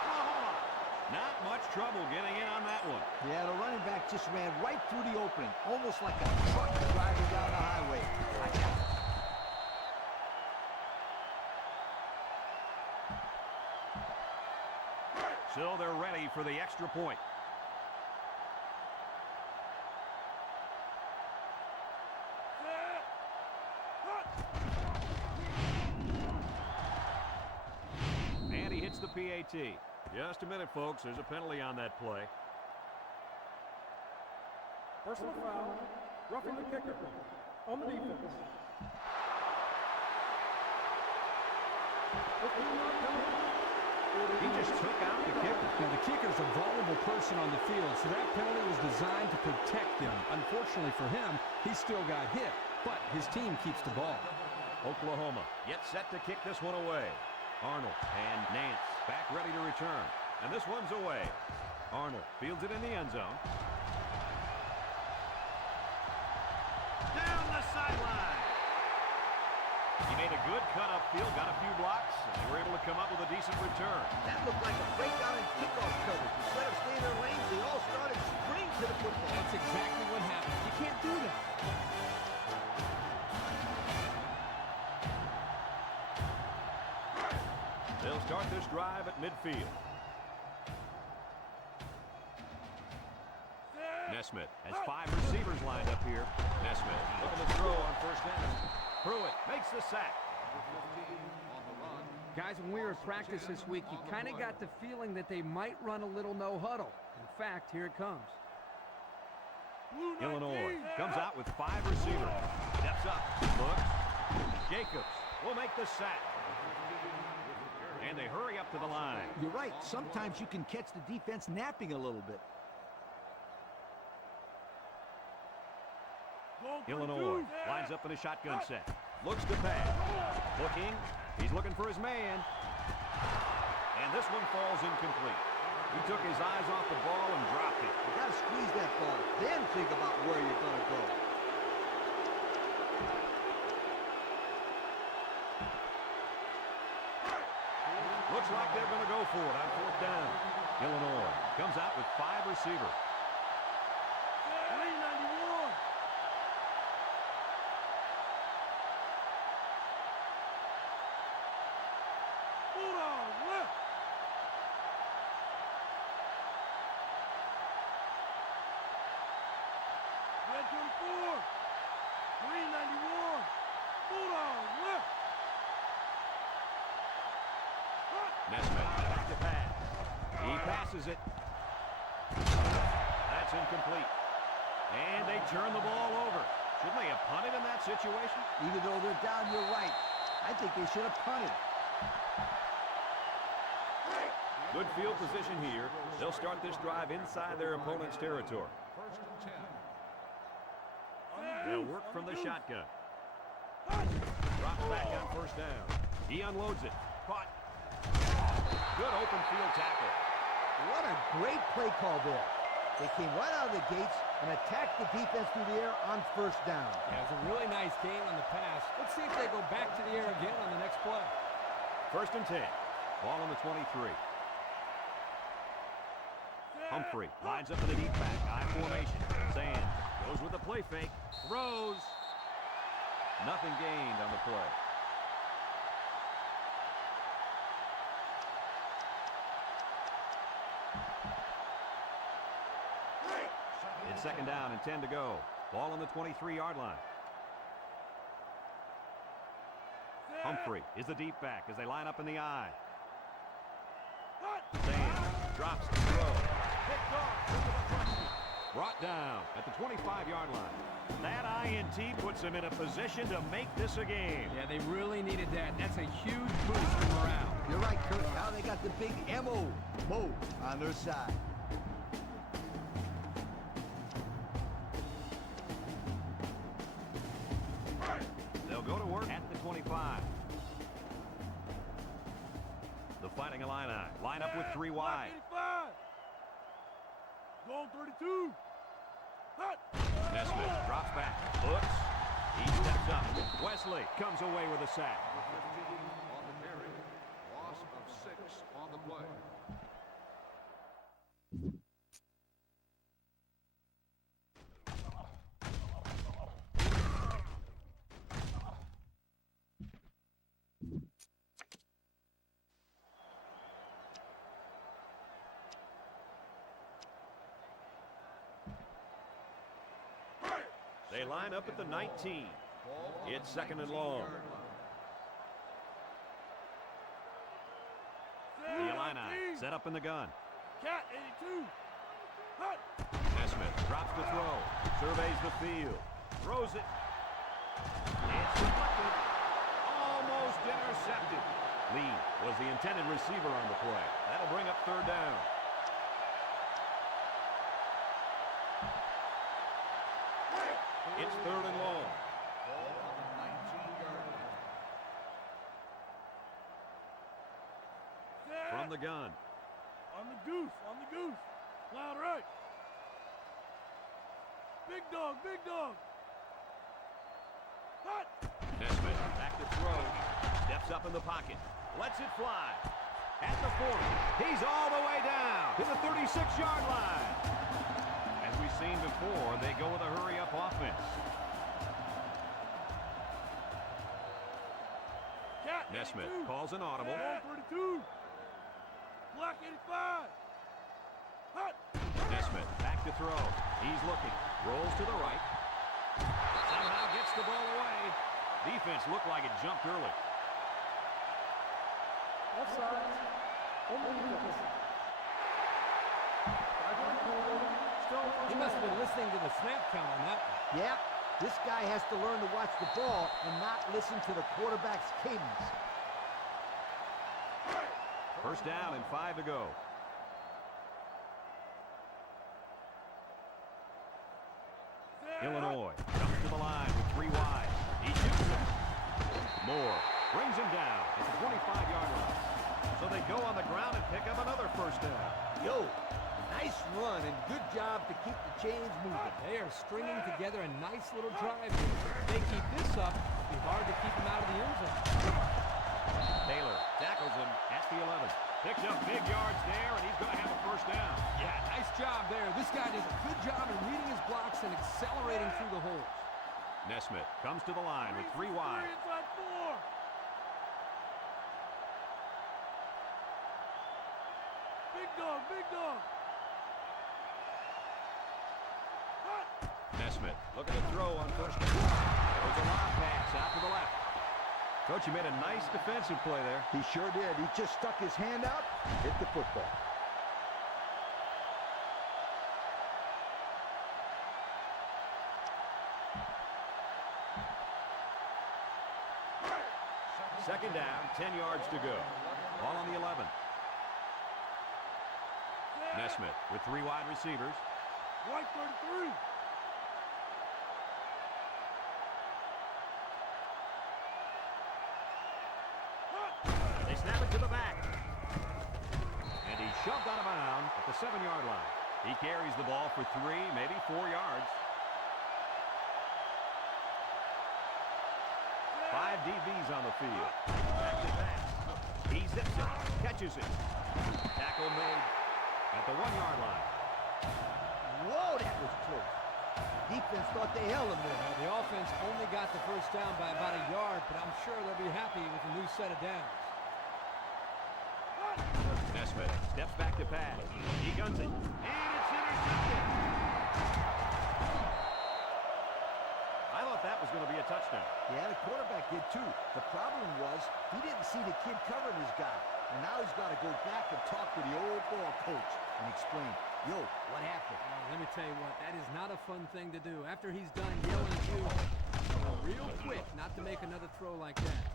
just ran right through the opening, almost like a truck driving down the highway. So they're ready for the extra point. And he hits the PAT. Just a minute, folks. There's a penalty on that play. Personal foul, roughing the kicker on the defense. 15-yard penalty. He just took out the kicker. Now, the kicker's a vulnerable person on the field, so that penalty was designed to protect him. Unfortunately for him, he still got hit, but his team keeps the ball. Oklahoma yet set to kick this one away. Arnold and Nance back ready to return. And this one's away. Arnold fields it in the end zone. Down the sideline. He made a good cut upfield, got a few blocks, and they were able to come up with a decent return. That looked like a breakdown in kickoff coverage. Instead of staying in their lanes, they all started sprinting to the football. That's exactly what happened. You can't do that. They'll start this drive at midfield. Nesmith has 5 receivers lined up here. Nesmith looking to throw on first down. Pruitt makes the sack. Guys, when we were at practice this week, you kind of got the feeling that they might run a little no huddle. In fact, here it comes. Illinois comes out with 5 receivers. Steps up, looks. Jacobs will make the sack. And they hurry up to the line. You're right. Sometimes you can catch the defense napping a little bit. Illinois lines up in a shotgun set. Looks to pass. Looking. He's looking for his man. And this one falls incomplete. He took his eyes off the ball and dropped it. You got to squeeze that ball, then think about where you're going to go. Looks like they're going to go for it on fourth down. Illinois comes out with 5 receivers. Nesmith back to pass. He passes it. That's incomplete. And they turn the ball over. Shouldn't they have punted in that situation? Even though they're down, you're right. I think they should have punted. Good field position here. They'll start this drive inside their opponent's territory. First and 10. They'll work from the shotgun. Drops back on first down. He unloads it. Caught. Good open field tackle. What a great play call there. They came right out of the gates and attacked the defense through the air on first down. Yeah, it was a really nice gain on the pass. Let's see if they go back to the air again on the next play. First and 10. Ball on the 23. Humphrey lines up in the deep back. I formation. Sands goes with the play fake. Throws. Nothing gained on the play. It's second down and 10 to go. Ball on the 23-yard line. Humphrey is the deep back as they line up in the I. Sands drops the throw. Picked off. Brought down at the 25-yard line. That INT puts them in a position to make this a game. Yeah, they really needed that. That's a huge boost for morale. You're right, Kurt. Now they got the big M.O. Mo on their side. They'll go to work at the 25. The Fighting Illini line up with 3 wide. Zone 32. Hut. Nesmith drops back. Looks. He steps up. Wesley comes away with a sack. On the carry. Loss of 6 on the play. They line up at the 19. It's second and long. The Illini set up in the gun. Cat 82. Hut. Nesmith drops the throw. Surveys the field. Throws it. It's deflected. Almost intercepted. Lee was the intended receiver on the play. That'll bring up third down. It's third and long. From the gun. On the goose. On the goose. Loud right. Big dog. Big dog. Hut. Nesmith back to throw. Steps up in the pocket. Lets it fly. At the 40. He's all the way down to the 36-yard line. As we've seen before, they go with a hurry-up offense. Cat Nesmith 82. calls an audible. Ball 32. Black 85. Hut. Nesmith back to throw. He's looking. Rolls to the right. Somehow gets the ball away. Defense looked like it jumped early. Offside. On the defense. 5-yard penalty. Still He must have been listening to the snap count on that one. Yeah, this guy has to learn to watch the ball and not listen to the quarterback's cadence. First down and 5 to go. Illinois comes to the line with 3 wide. He shoots it. Moore brings him down at the 25-yard line. So they go on the ground and pick up another first down. Yo, nice run and good job to keep the chains moving. They are stringing together a nice little drive here. If they keep this up, it'll be hard to keep them out of the end zone. Taylor tackles him at the 11. Picks up big yards there, and he's going to have a first down. Yeah, nice job there. This guy does a good job in reading his blocks and accelerating through the holes. Nesmith comes to the line with 3 wide. Inside 4. Big dog. Big dog. Hut. Nesmith looking to throw on first down. There's a long pass out to the left. Coach, you made a nice defensive play there. He sure did. He just stuck his hand out, hit the football. Second down, 10 yards to go. Ball on the 11. Nesmith with 3 wide receivers. White 33. They snap it to the back. And he's shoved out of bounds at the 7-yard line. He carries the ball for 3, maybe 4 yards. 5 DBs on the field. Back to pass. He zips it, catches it. Tackle made at the 1-yard line. Whoa, that was close. Defense thought they held him there. The offense only got the first down by about a yard, but I'm sure they'll be happy with a new set of downs. Nesmith steps back to pass. He guns it. And it's intercepted. I thought that was going to be a touchdown. Yeah, the quarterback did too. The problem was he didn't see the kid covering his guy. And now he's got to go back and talk to the old ball coach and explain, yo, what happened? Let me tell you what, that is not a fun thing to do. After he's done yelling at you, real quick not to make another throw like that.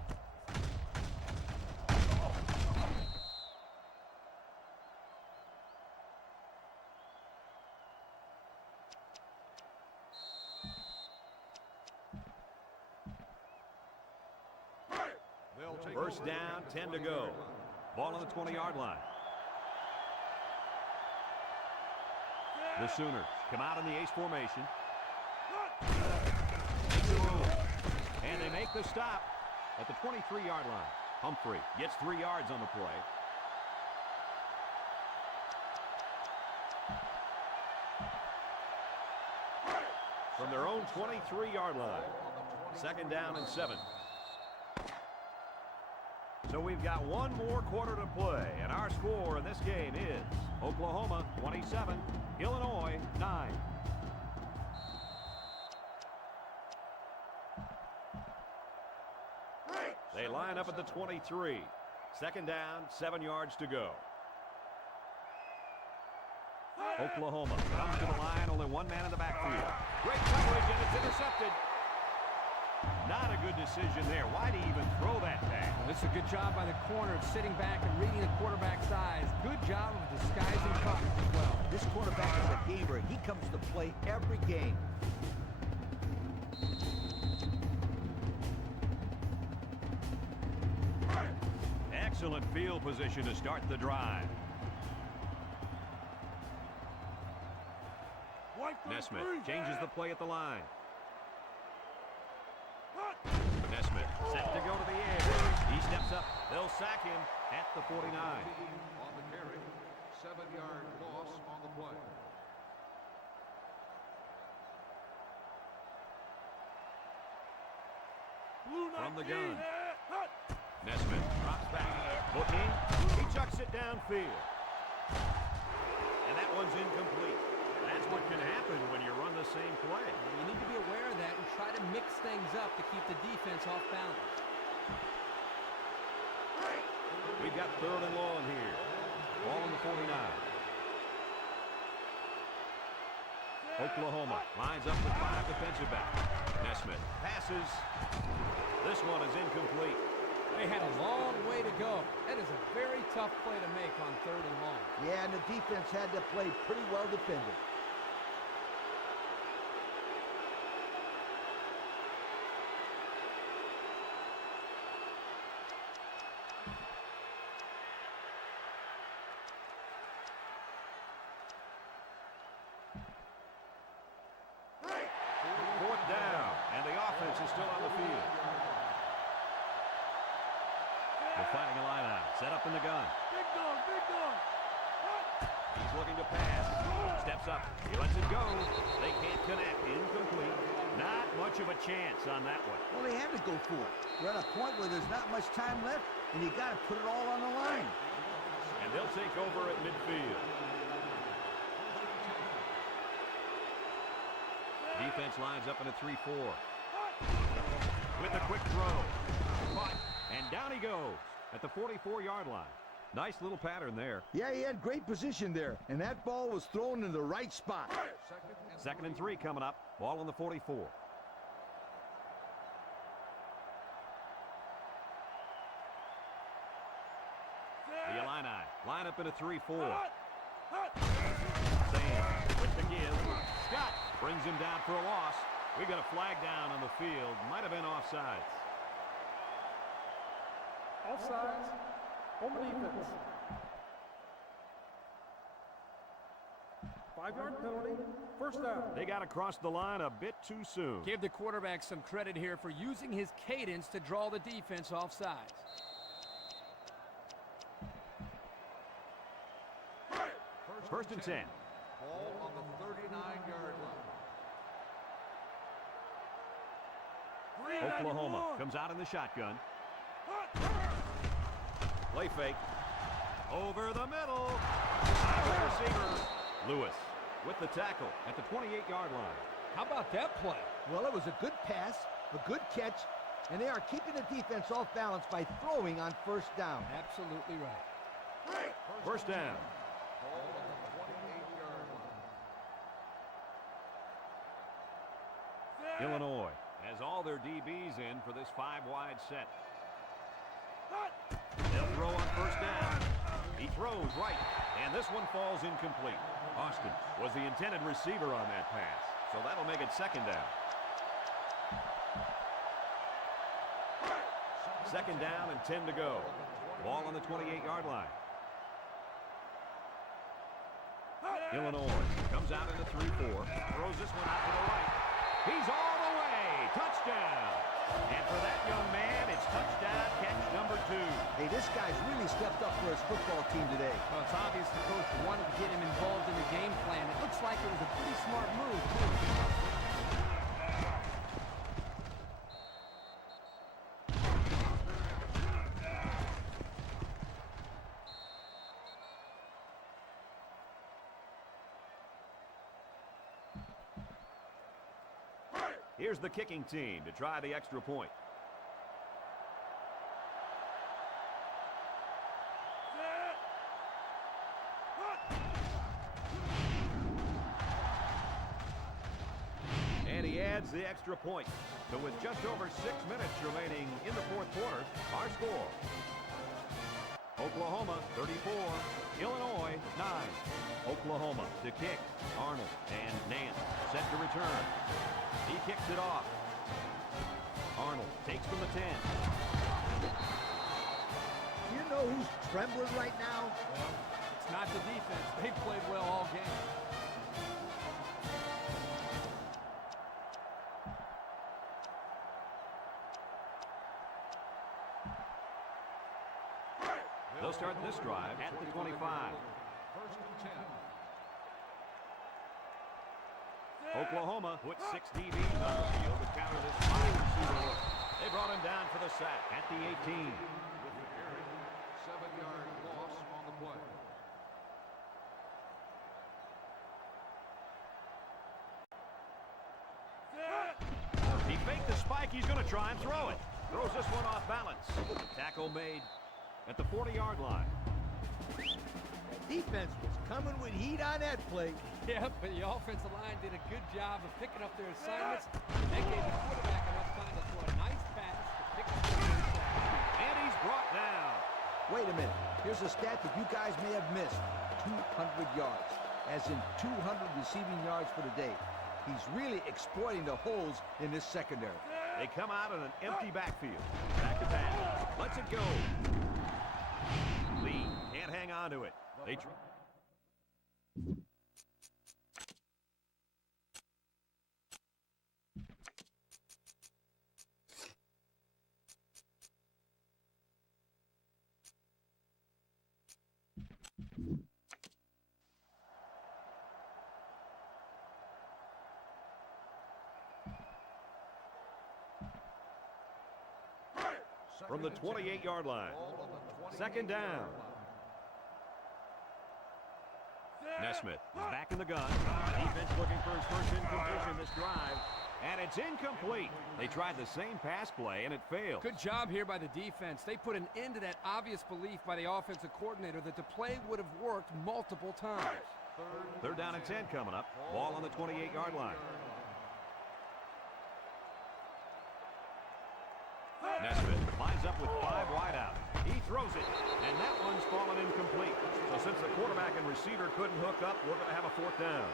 First down, 10 to go. Ball on the 20-yard line. The Sooners come out in the ace formation. And they make the stop at the 23-yard line. Humphrey gets 3 yards on the play. From their own 23-yard line. Second down and 7. So we've got one more quarter to play, and our score in this game is Oklahoma 27, Illinois 9. They line up at the 23. Second down, 7 yards to go. Oklahoma comes to the line, only one man in the backfield. Great coverage, and it's intercepted. Not a good decision there. Why do you even throw that pass? Well, it's a good job by the corner of sitting back and reading the quarterback's eyes. Good job of disguising coverage as well. This quarterback is a gamer. He comes to play every game. Excellent field position to start the drive. Nesmith changes the play at the line. Nesmith set to go to the air. He steps up. They'll sack him at the 49. On the carry, 7-yard loss on the play. From the gun. Nesmith drops back. Looking. He chucks it downfield. And that one's incomplete. That's what can happen when you run the same play. You need to be aware of that and try to mix things up to keep the defense off balance. We've got 3rd and long here. Ball on the 49. Oklahoma lines up with 5 defensive backs. Nesmith passes. This one is incomplete. They had a long way to go. That is a very tough play to make on 3rd and long. Yeah, and the defense had to play pretty well defended. Fourth down, and the offense is still on the field. They're fighting a line out. Set up in the gun. Big dog, big dog. He's looking to pass. Steps up. He lets it go. They can't connect. Incomplete. Not much of a chance on that one. Well, they had to go for it. We're at a point where there's not much time left, and you got to put it all on the line. And they'll take over at midfield. Defense lines up in a 3-4. With a quick throw. Caught. And down he goes at the 44-yard line. Nice little pattern there. Yeah, he had great position there, and that ball was thrown in the right spot. 2nd and 3 coming up. Ball on the 44. The Illini line up in a 3-4. Sam with the give. Scott brings him down for a loss. We got a flag down on the field. Might have been offsides. Offsides. Home defense. 5-yard penalty. First down. They got across the line a bit too soon. Give the quarterback some credit here for using his cadence to draw the defense off sides. First and 10. Ball on the 39-yard line. Oklahoma comes out in the shotgun. Play fake. Over the middle. The receiver. Lewis with the tackle at the 28-yard line. How about that play? Well, it was a good pass, a good catch, and they are keeping the defense off balance by throwing on 1st down. Absolutely right. First down. Ball on the 28-yard line. Illinois has all their DBs in for this 5-wide set. They'll throw on 1st down. He throws right, and this one falls incomplete. Austin was the intended receiver on that pass, so that'll make it 2nd down. 2nd down and 10 to go. Ball on the 28-yard line. Illinois comes out in a 3-4. Throws this one out to the right. He's all the way. Touchdown. And for that young man, it's touchdown catch number 2. Hey, this guy's really stepped up for his football team today. Well, it's obvious the coach wanted to get him involved in the game plan. It looks like it was a pretty smart move, too. Here's the kicking team to try the extra point. adds the extra point. So with just over 6 minutes remaining in the fourth quarter, our score: Oklahoma 34, Illinois 9. Oklahoma to kick. Arnold and Nance set to return. He kicks it off. Arnold takes from the 10. You know who's trembling right now? Well, it's not the defense. They've played well all game. They'll start this drive at the 25. First and 10. Oklahoma puts 6 DBs on the field to counter this 5-receiver look. They brought him down for the sack at the 18. With the carry, 7-yard loss on the play. He faked the spike. He's going to try and throw it. Throws this one off balance. Tackle made at the 40-yard line. Defense was coming with heat on that play. Yeah, but the offensive line did a good job of picking up their assignments. That gave the quarterback enough time to throw a nice pass to pick up the first down. And he's brought down. Wait a minute. Here's a stat that you guys may have missed. 200 yards, as in 200 receiving yards for the day. He's really exploiting the holes in this secondary. They come out in an empty backfield. Back to pass. Lets it go. Lee can't hang on to it. They try. From the 28-yard line. Second down. Nesmith is back in the gun. Defense looking for his first incompletion this drive. And it's incomplete. They tried the same pass play, and it failed. Good job here by the defense. They put an end to that obvious belief by the offensive coordinator that the play would have worked multiple times. Third down and 10 coming up. Ball on the 28-yard line. Nesmith lines up with 5 wide out. He throws it, and that one's fallen incomplete. So since the quarterback and receiver couldn't hook up, we're going to have a fourth down.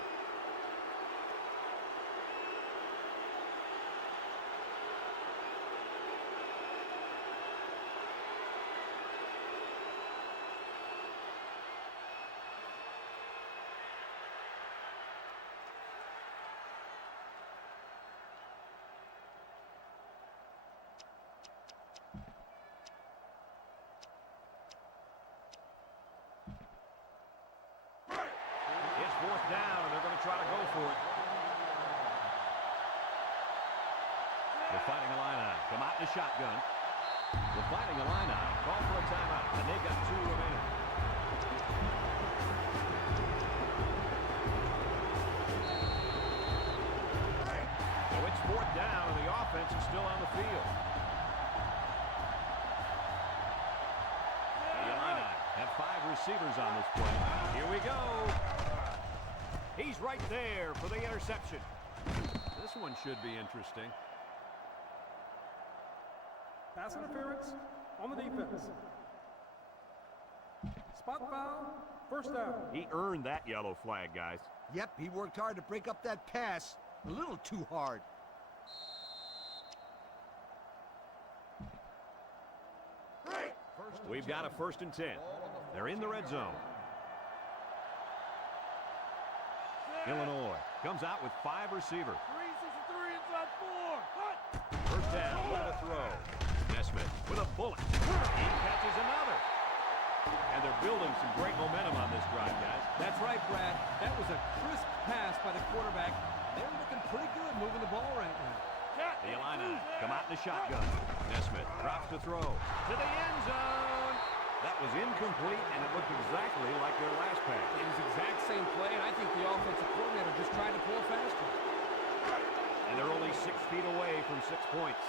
Fourth down, and they're going to try to go for it. The Fighting Illini come out in the shotgun. The Fighting Illini call for a timeout, and they've got 2 remaining. So it's fourth down, and the offense is still on the field. The Illini have 5 receivers on this play. Here we go. He's right there for the interception. This one should be interesting. Pass interference on the defense. Spot foul, first down. He earned that yellow flag, guys. Yep, he worked hard to break up that pass. A little too hard. We've got a first and 10. They're in the red zone. Illinois comes out with 5 receivers. 363 inside 4. First down, look at the throw. Nesmith with a bullet. He catches another. And they're building some great momentum on this drive, guys. That's right, Brad. That was a crisp pass by the quarterback. They're looking pretty good moving the ball right now. The Illini come out in the shotgun. Nesmith drops to throw to the end zone. That was incomplete, and it looked exactly like their last pass. It was the exact same play, and I think the offensive coordinator just tried to pull faster. And they're only 6 feet away from 6 points.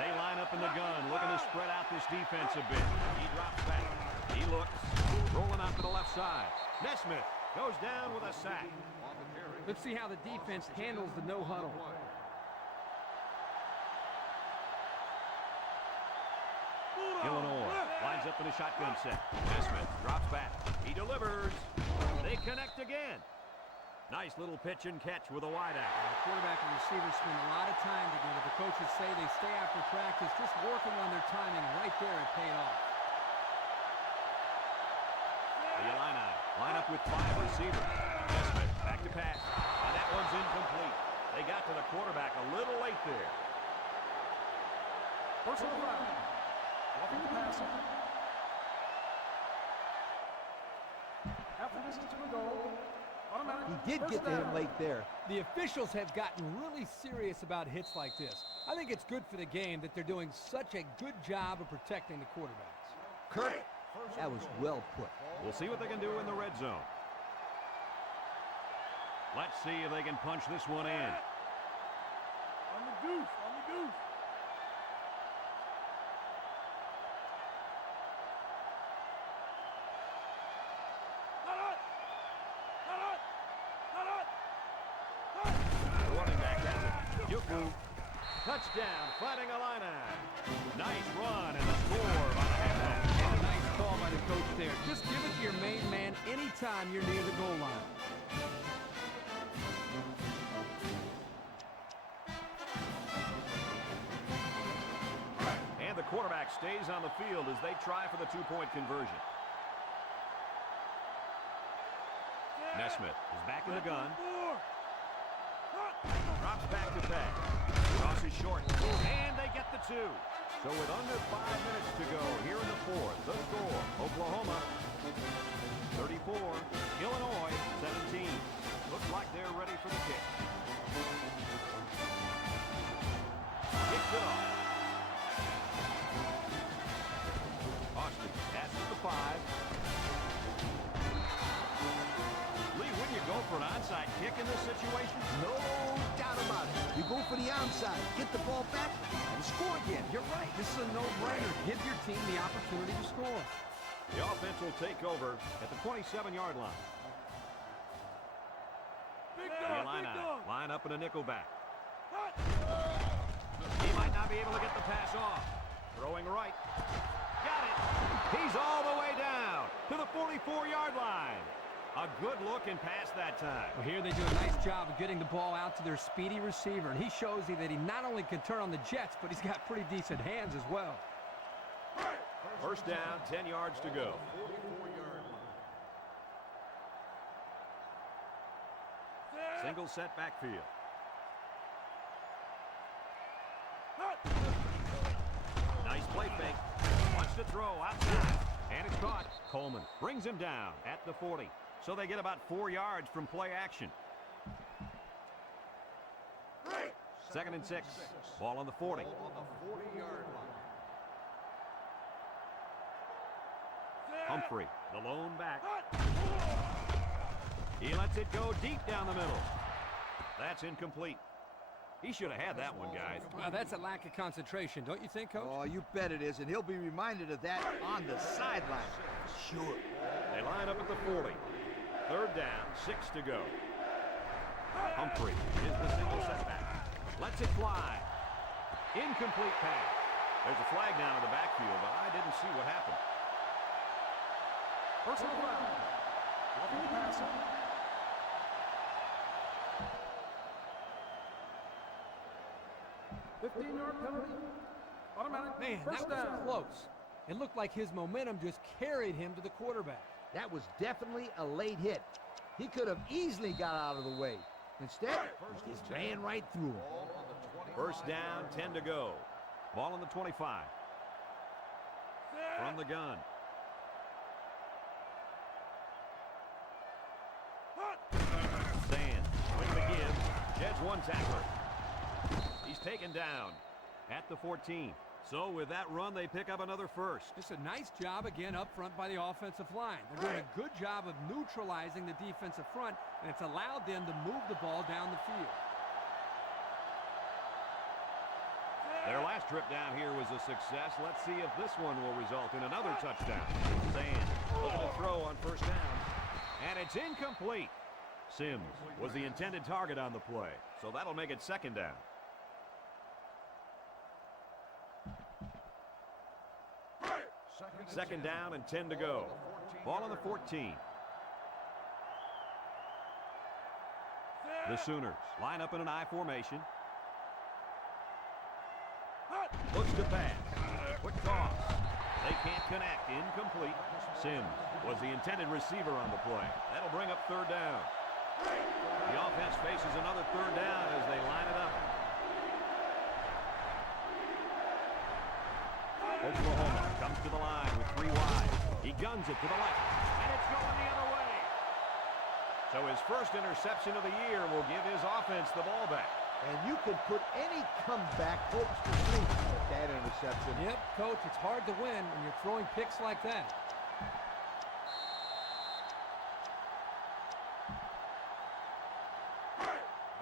They line up in the gun, looking to spread out this defense a bit. He drops back. He looks, rolling out to the left side. Nesmith Goes down with a sack. On the carry. Let's see how the defense handles the no huddle. Illinois lines up in a shotgun set. Nesmith drops back. He delivers. They connect again. Nice little pitch and catch with a wideout. The quarterback and receivers spend a lot of time together. The coaches say they stay after practice just working on their timing. Right there, it paid off. The Illini line up with 5 receivers. Nesmith back to pass. And that one's incomplete. They got to the quarterback a little late there. Personal foul. Roughing the passer. Half the distance to the goal. Automatic. He did get to him late there. The officials have gotten really serious about hits like this. I think it's good for the game that they're doing such a good job of protecting the quarterbacks. Kurt, that was well put. We'll see what they can do in the red zone. Let's see if they can punch this one in. On the goose. On the goose. The running back has it. Yuku. Touchdown, Fighting Illini. Nice run and the score by the halfback. And a nice call by the coach there. Just give it to your main man anytime you're near the goal line. And the quarterback stays on the field as they try for the two-point conversion. Nesmith is back in the gun. Drops back to back. Toss is short. And they get the 2. So with under 5 minutes to go here in the fourth, the score, Oklahoma 34, Illinois 17. Looks like they're ready for the kick. Kicks it off. Austin passes the 5. Lee, wouldn't you go for an onside kick in this situation? No doubt about it. You go for the onside, get the ball back, and score again. You're right. This is a no-brainer. Give your team the opportunity to score. The offense will take over at the 27-yard line. The Illini line up in a nickel back. He might not be able to get the pass off. Throwing right. Got it. He's all the way down to the 44-yard line. A good look and pass that time. Well, here they do a nice job of getting the ball out to their speedy receiver, and he shows you that he not only can turn on the jets, but he's got pretty decent hands as well. First down, 10 yards to go. Single set backfield. Nice play fake. Wants to throw outside. And it's caught. Coleman brings him down at the 40. So they get about 4 yards from play action. 2nd and 6. Ball on the 40. On the 40-yard line. Humphrey, the lone back. He lets it go deep down the middle. That's incomplete. He should have had that one, guys. Well, that's a lack of concentration, don't you think, Coach? Oh, you bet it is, and he'll be reminded of that on the sideline. Sure. They line up at the 40. 3rd down, 6 to go. Humphrey is the single setback. Lets it fly. Incomplete pass. There's a flag down in the backfield, but I didn't see what happened. Personal foul. Roughing the passer. $15-yard penalty. Automatic. Man, First that was down. close. It looked like his momentum just carried him to the quarterback. That was definitely a late hit. He could have easily got out of the way. Instead, he just ran right through him. First down, 10 to go. Ball on the 25. From the gun. Sands, quick to give. Jets one tackler. He's taken down at the 14. So with that run, they pick up another first. Just a nice job again up front by the offensive line. They're doing a good job of neutralizing the defensive front, and it's allowed them to move the ball down the field. Their last trip down here was a success. Let's see if this one will result in another touchdown. Sands looking to throw on first down. And it's incomplete. Sims was the intended target on the play, so that'll make it second down. Second down and 10 to go. Ball on the 14. The Sooners line up in an I formation. Looks to pass. Quick toss. They can't connect. Incomplete. Sims was the intended receiver on the play. That'll bring up third down. The offense faces another third down as they line it up. Oklahoma comes to the line with 3 wide. He guns it to the left, and it's going the other way. So his first interception of the year will give his offense the ball back. And you can put any comeback hopes to sleep with that interception. Yep, Coach, it's hard to win when you're throwing picks like that.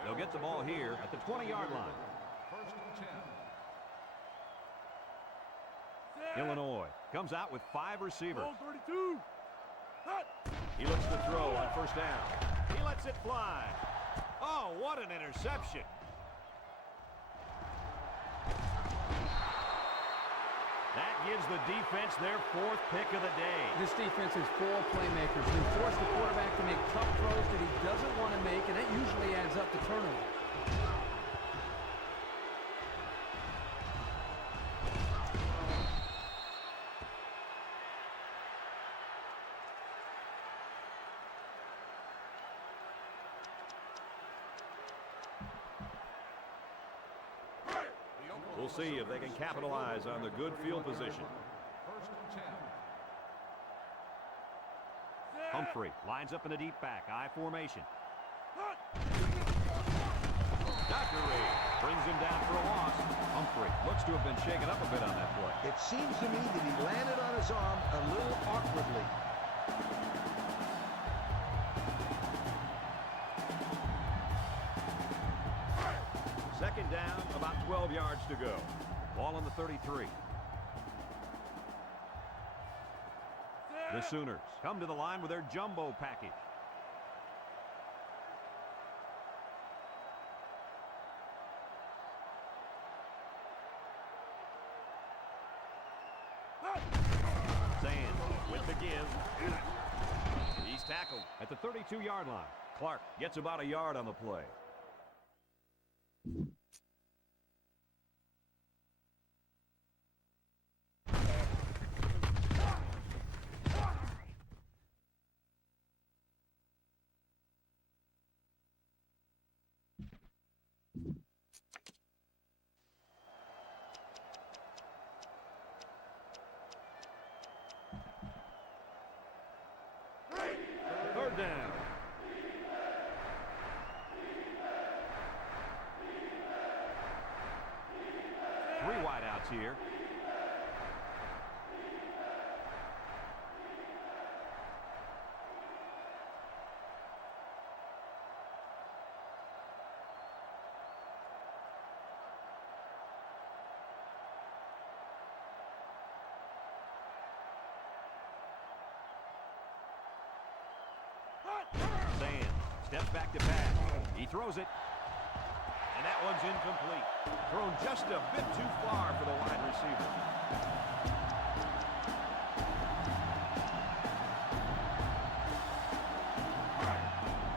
They'll get the ball here at the 20-yard line. First and 10. Illinois comes out with 5 receivers. Ball 32. Hut. He looks to throw on first down. He lets it fly. Oh, what an interception. That gives the defense their 4th pick of the day. This defense is full of playmakers who force the quarterback to make tough throws that he doesn't want to make, and that usually adds up to turnovers. We'll see if they can capitalize on the good field position. First and 10. Humphrey lines up in a deep back, I formation. Dockery brings him down for a loss. Humphrey looks to have been shaken up a bit on that play. It seems to me that he landed on his arm a little awkwardly. Second down, about 12 yards to go. Ball on the 33. The Sooners come to the line with their jumbo package. Sands with the give. He's tackled at the 32-yard line. Clark gets about a yard on the play. Third down. Three wideouts here. Sands steps back to pass. He throws it. And that one's incomplete. Thrown just a bit too far for the wide receiver.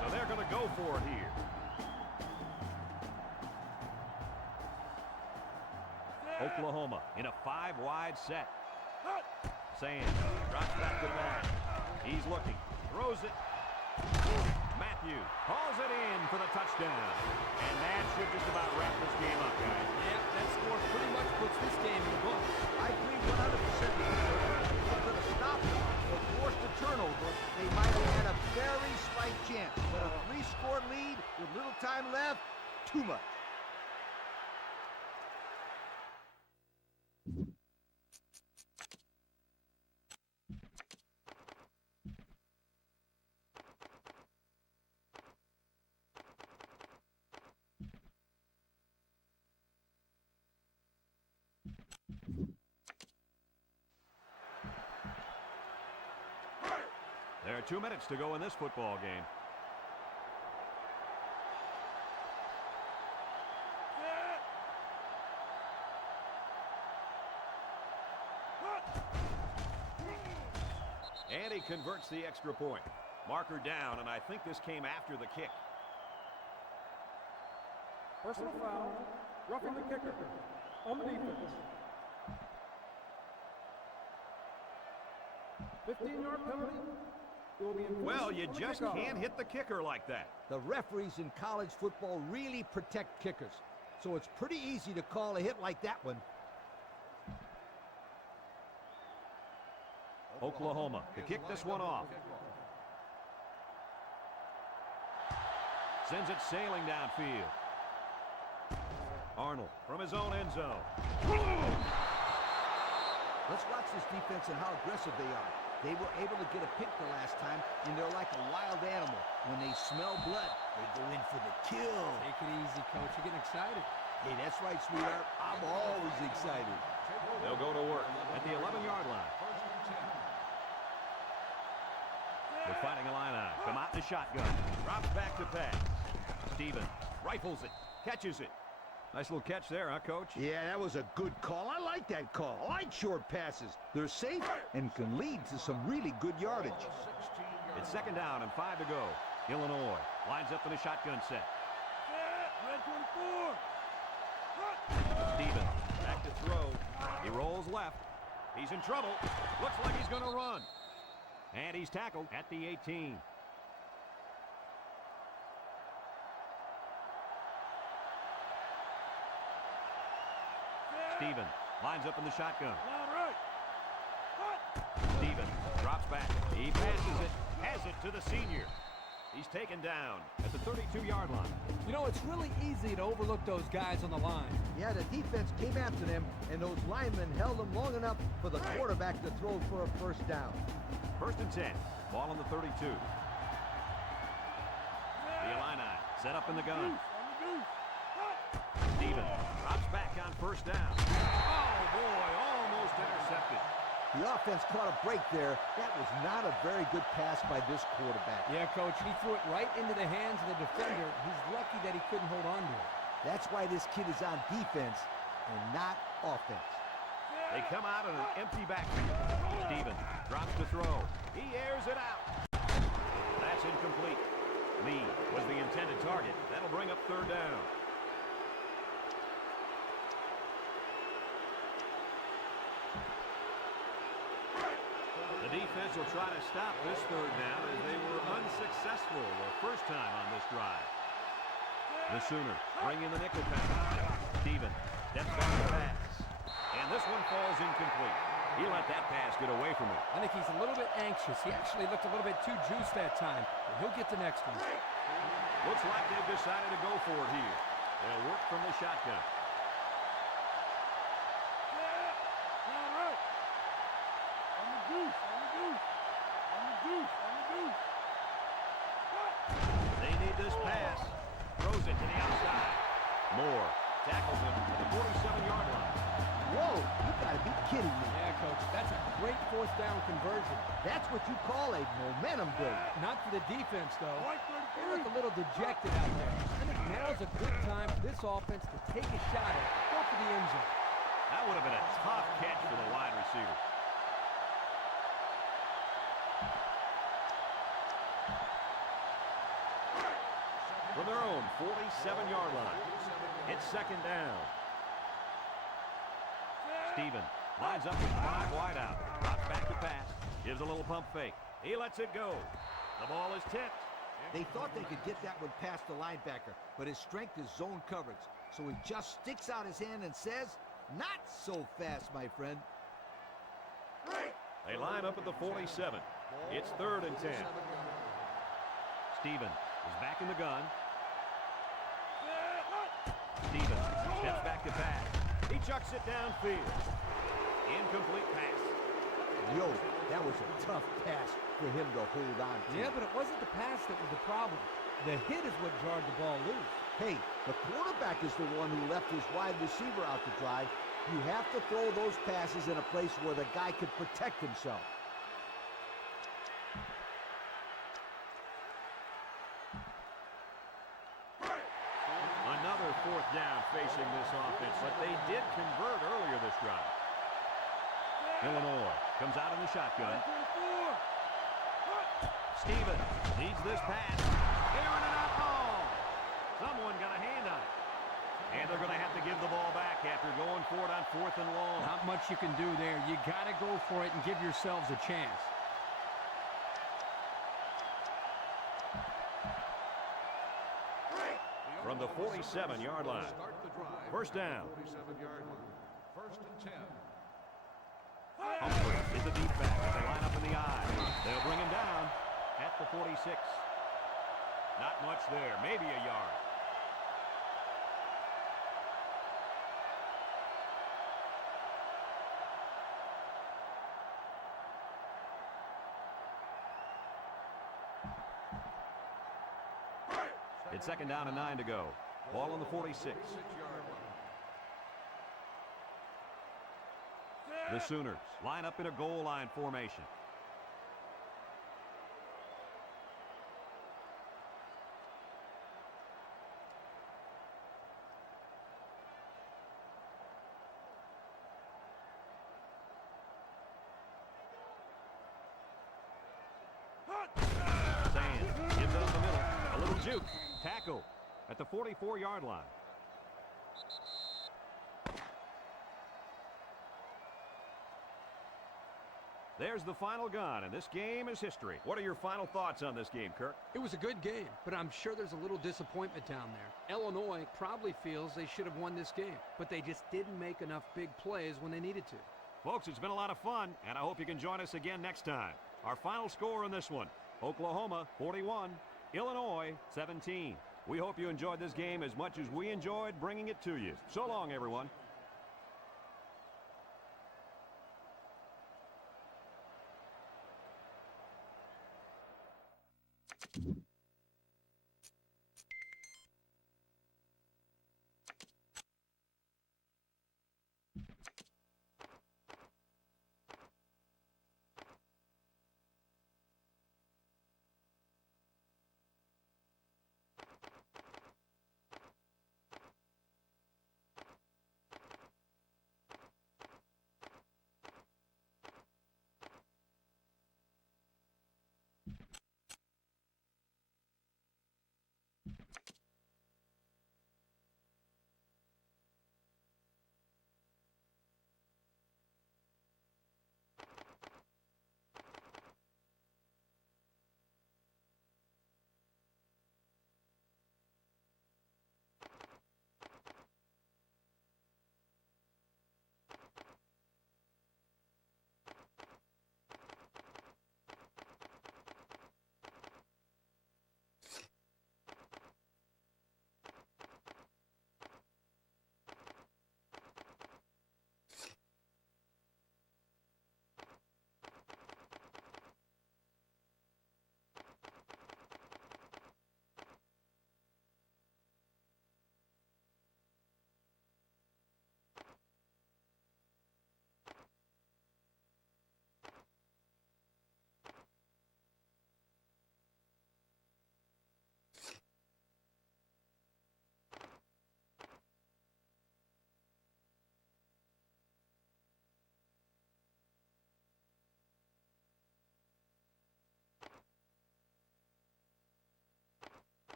So they're going to go for it here. Oklahoma in a 5-wide set. Sands drops back to back. He's looking. Throws it. Matthews hauls it in for the touchdown. And that should just about wrap this game up, guys. Yeah, that score pretty much puts this game in the books. I agree 100% with you. If they could have stopped them or forced a turnover, they might have had a very slight chance. But a 3-score lead with little time left, too much. They're 2 minutes to go in this football game. And he converts the extra point. Marker down, and I think this came after the kick. Personal foul, roughing the kicker on the defense. 15-yard penalty. It will be enforced Well, you on the just kickoff. can't hit the kicker like that. The referees in college football really protect kickers, so it's pretty easy to call a hit like that one. Oklahoma to kick this one off. Sends it sailing downfield. Arnold from his own end zone. Let's watch this defense and how aggressive they are. They were able to get a pick the last time, and they're like a wild animal. When they smell blood, they go in for the kill. Take it easy, Coach. You're getting excited. Hey, that's right, sweetheart. I'm always excited. They'll go to work at the 11-yard line. They're fighting a line out. Come out in the shotgun. Drops back to pass. Stevens rifles it. Catches it. Nice little catch there, huh, Coach? Yeah, that was a good call. I like that call. I like short passes. They're safe and can lead to some really good yardage. It's 2nd down and 5 to go. Illinois lines up in a shotgun set. Red 24. Stevens back to throw. He rolls left. He's in trouble. Looks like he's going to run. And he's tackled at the 18. Stevens lines up in the shotgun. Line right. Stevens drops back. He passes it. Has it to the senior. He's taken down at the 32-yard line. You know, it's really easy to overlook those guys on the line. Yeah, the defense came after them, and those linemen held them long enough for the quarterback to throw for a first down. 1st and 10. Ball on the 32. The Illini set up in the gun. Stevens drops back on 1st down. Oh, boy, almost intercepted. The offense caught a break there. That was not a very good pass by this quarterback. Yeah, Coach, he threw it right into the hands of the defender. He's lucky that he couldn't hold on to it. That's why this kid is on defense and not offense. They come out in an empty backfield. Stevens drops to throw. He airs it out. That's incomplete. Lee was the intended target. That'll bring up 3rd down. The defense will try to stop this 3rd down as they were unsuccessful the first time on this drive. The Sooners bring in the nickel pass. Stevens steps back to pass. And this one falls incomplete. He let that pass get away from him. I think he's a little bit anxious. He actually looked a little bit too juiced that time. But he'll get the next one. Looks like they've decided to go for it here. They'll work from the shotgun. Line right. On the goose. On the goose. On the goose. On the goose. They need this pass. Throws it to the outside. Moore tackles him at the 47-yard line. Whoa, you gotta be kidding me. Yeah, Coach, that's a great 4th down conversion. That's what you call a momentum builder. Not for the defense, though. White They 33. look a little dejected out there. I think now's a good time for this offense to take a shot at it. Go for the end zone. That would have been a tough catch for the wide receiver. From their own 47-yard line. It's 2nd down. Stevens lines up with 5 wide out. Drops back to pass. Gives a little pump fake. He lets it go. The ball is tipped. They thought they could get that one past the linebacker, but his strength is zone coverage. So he just sticks out his hand and says, "Not so fast, my friend." They line up at the 47. It's 3rd and 10. Stevens is back in the gun. Stevens steps back to pass. He chucks it downfield. Incomplete pass. Yo, that was a tough pass for him to hold on to. Yeah, but it wasn't the pass that was the problem. The hit is what jarred the ball loose. Hey, the quarterback is the one who left his wide receiver out to dry. You have to throw those passes in a place where the guy can protect himself. letdown facing this offense, but they did convert earlier this drive. Illinois comes out in the shotgun. Stevens needs this pass. Airing it out long. Someone got a hand on it. And they're going to have to give the ball back after going for it on 4th and long. Not much you can do there. You got to go for it and give yourselves a chance. From the 47-yard line. Start the drive. First down. 47-yard line. First and 10. Humphrey is the deep back as they line up in the I. They'll bring him down at the 46. Not much there, maybe a yard. It's 2nd down and 9 to go. Ball on the 46. 6-yard line. The Sooners line up in a goal line formation. Sands gives it up the middle. A little juke. Tackle at the 44-yard line. There's the final gun, and this game is history. What are your final thoughts on this game, Kirk? It was a good game, but I'm sure there's a little disappointment down there. Illinois probably feels they should have won this game, but they just didn't make enough big plays when they needed to. Folks, it's been a lot of fun, and I hope you can join us again next time. Our final score in this one, Oklahoma 41, Illinois 17. We hope you enjoyed this game as much as we enjoyed bringing it to you. So long, everyone.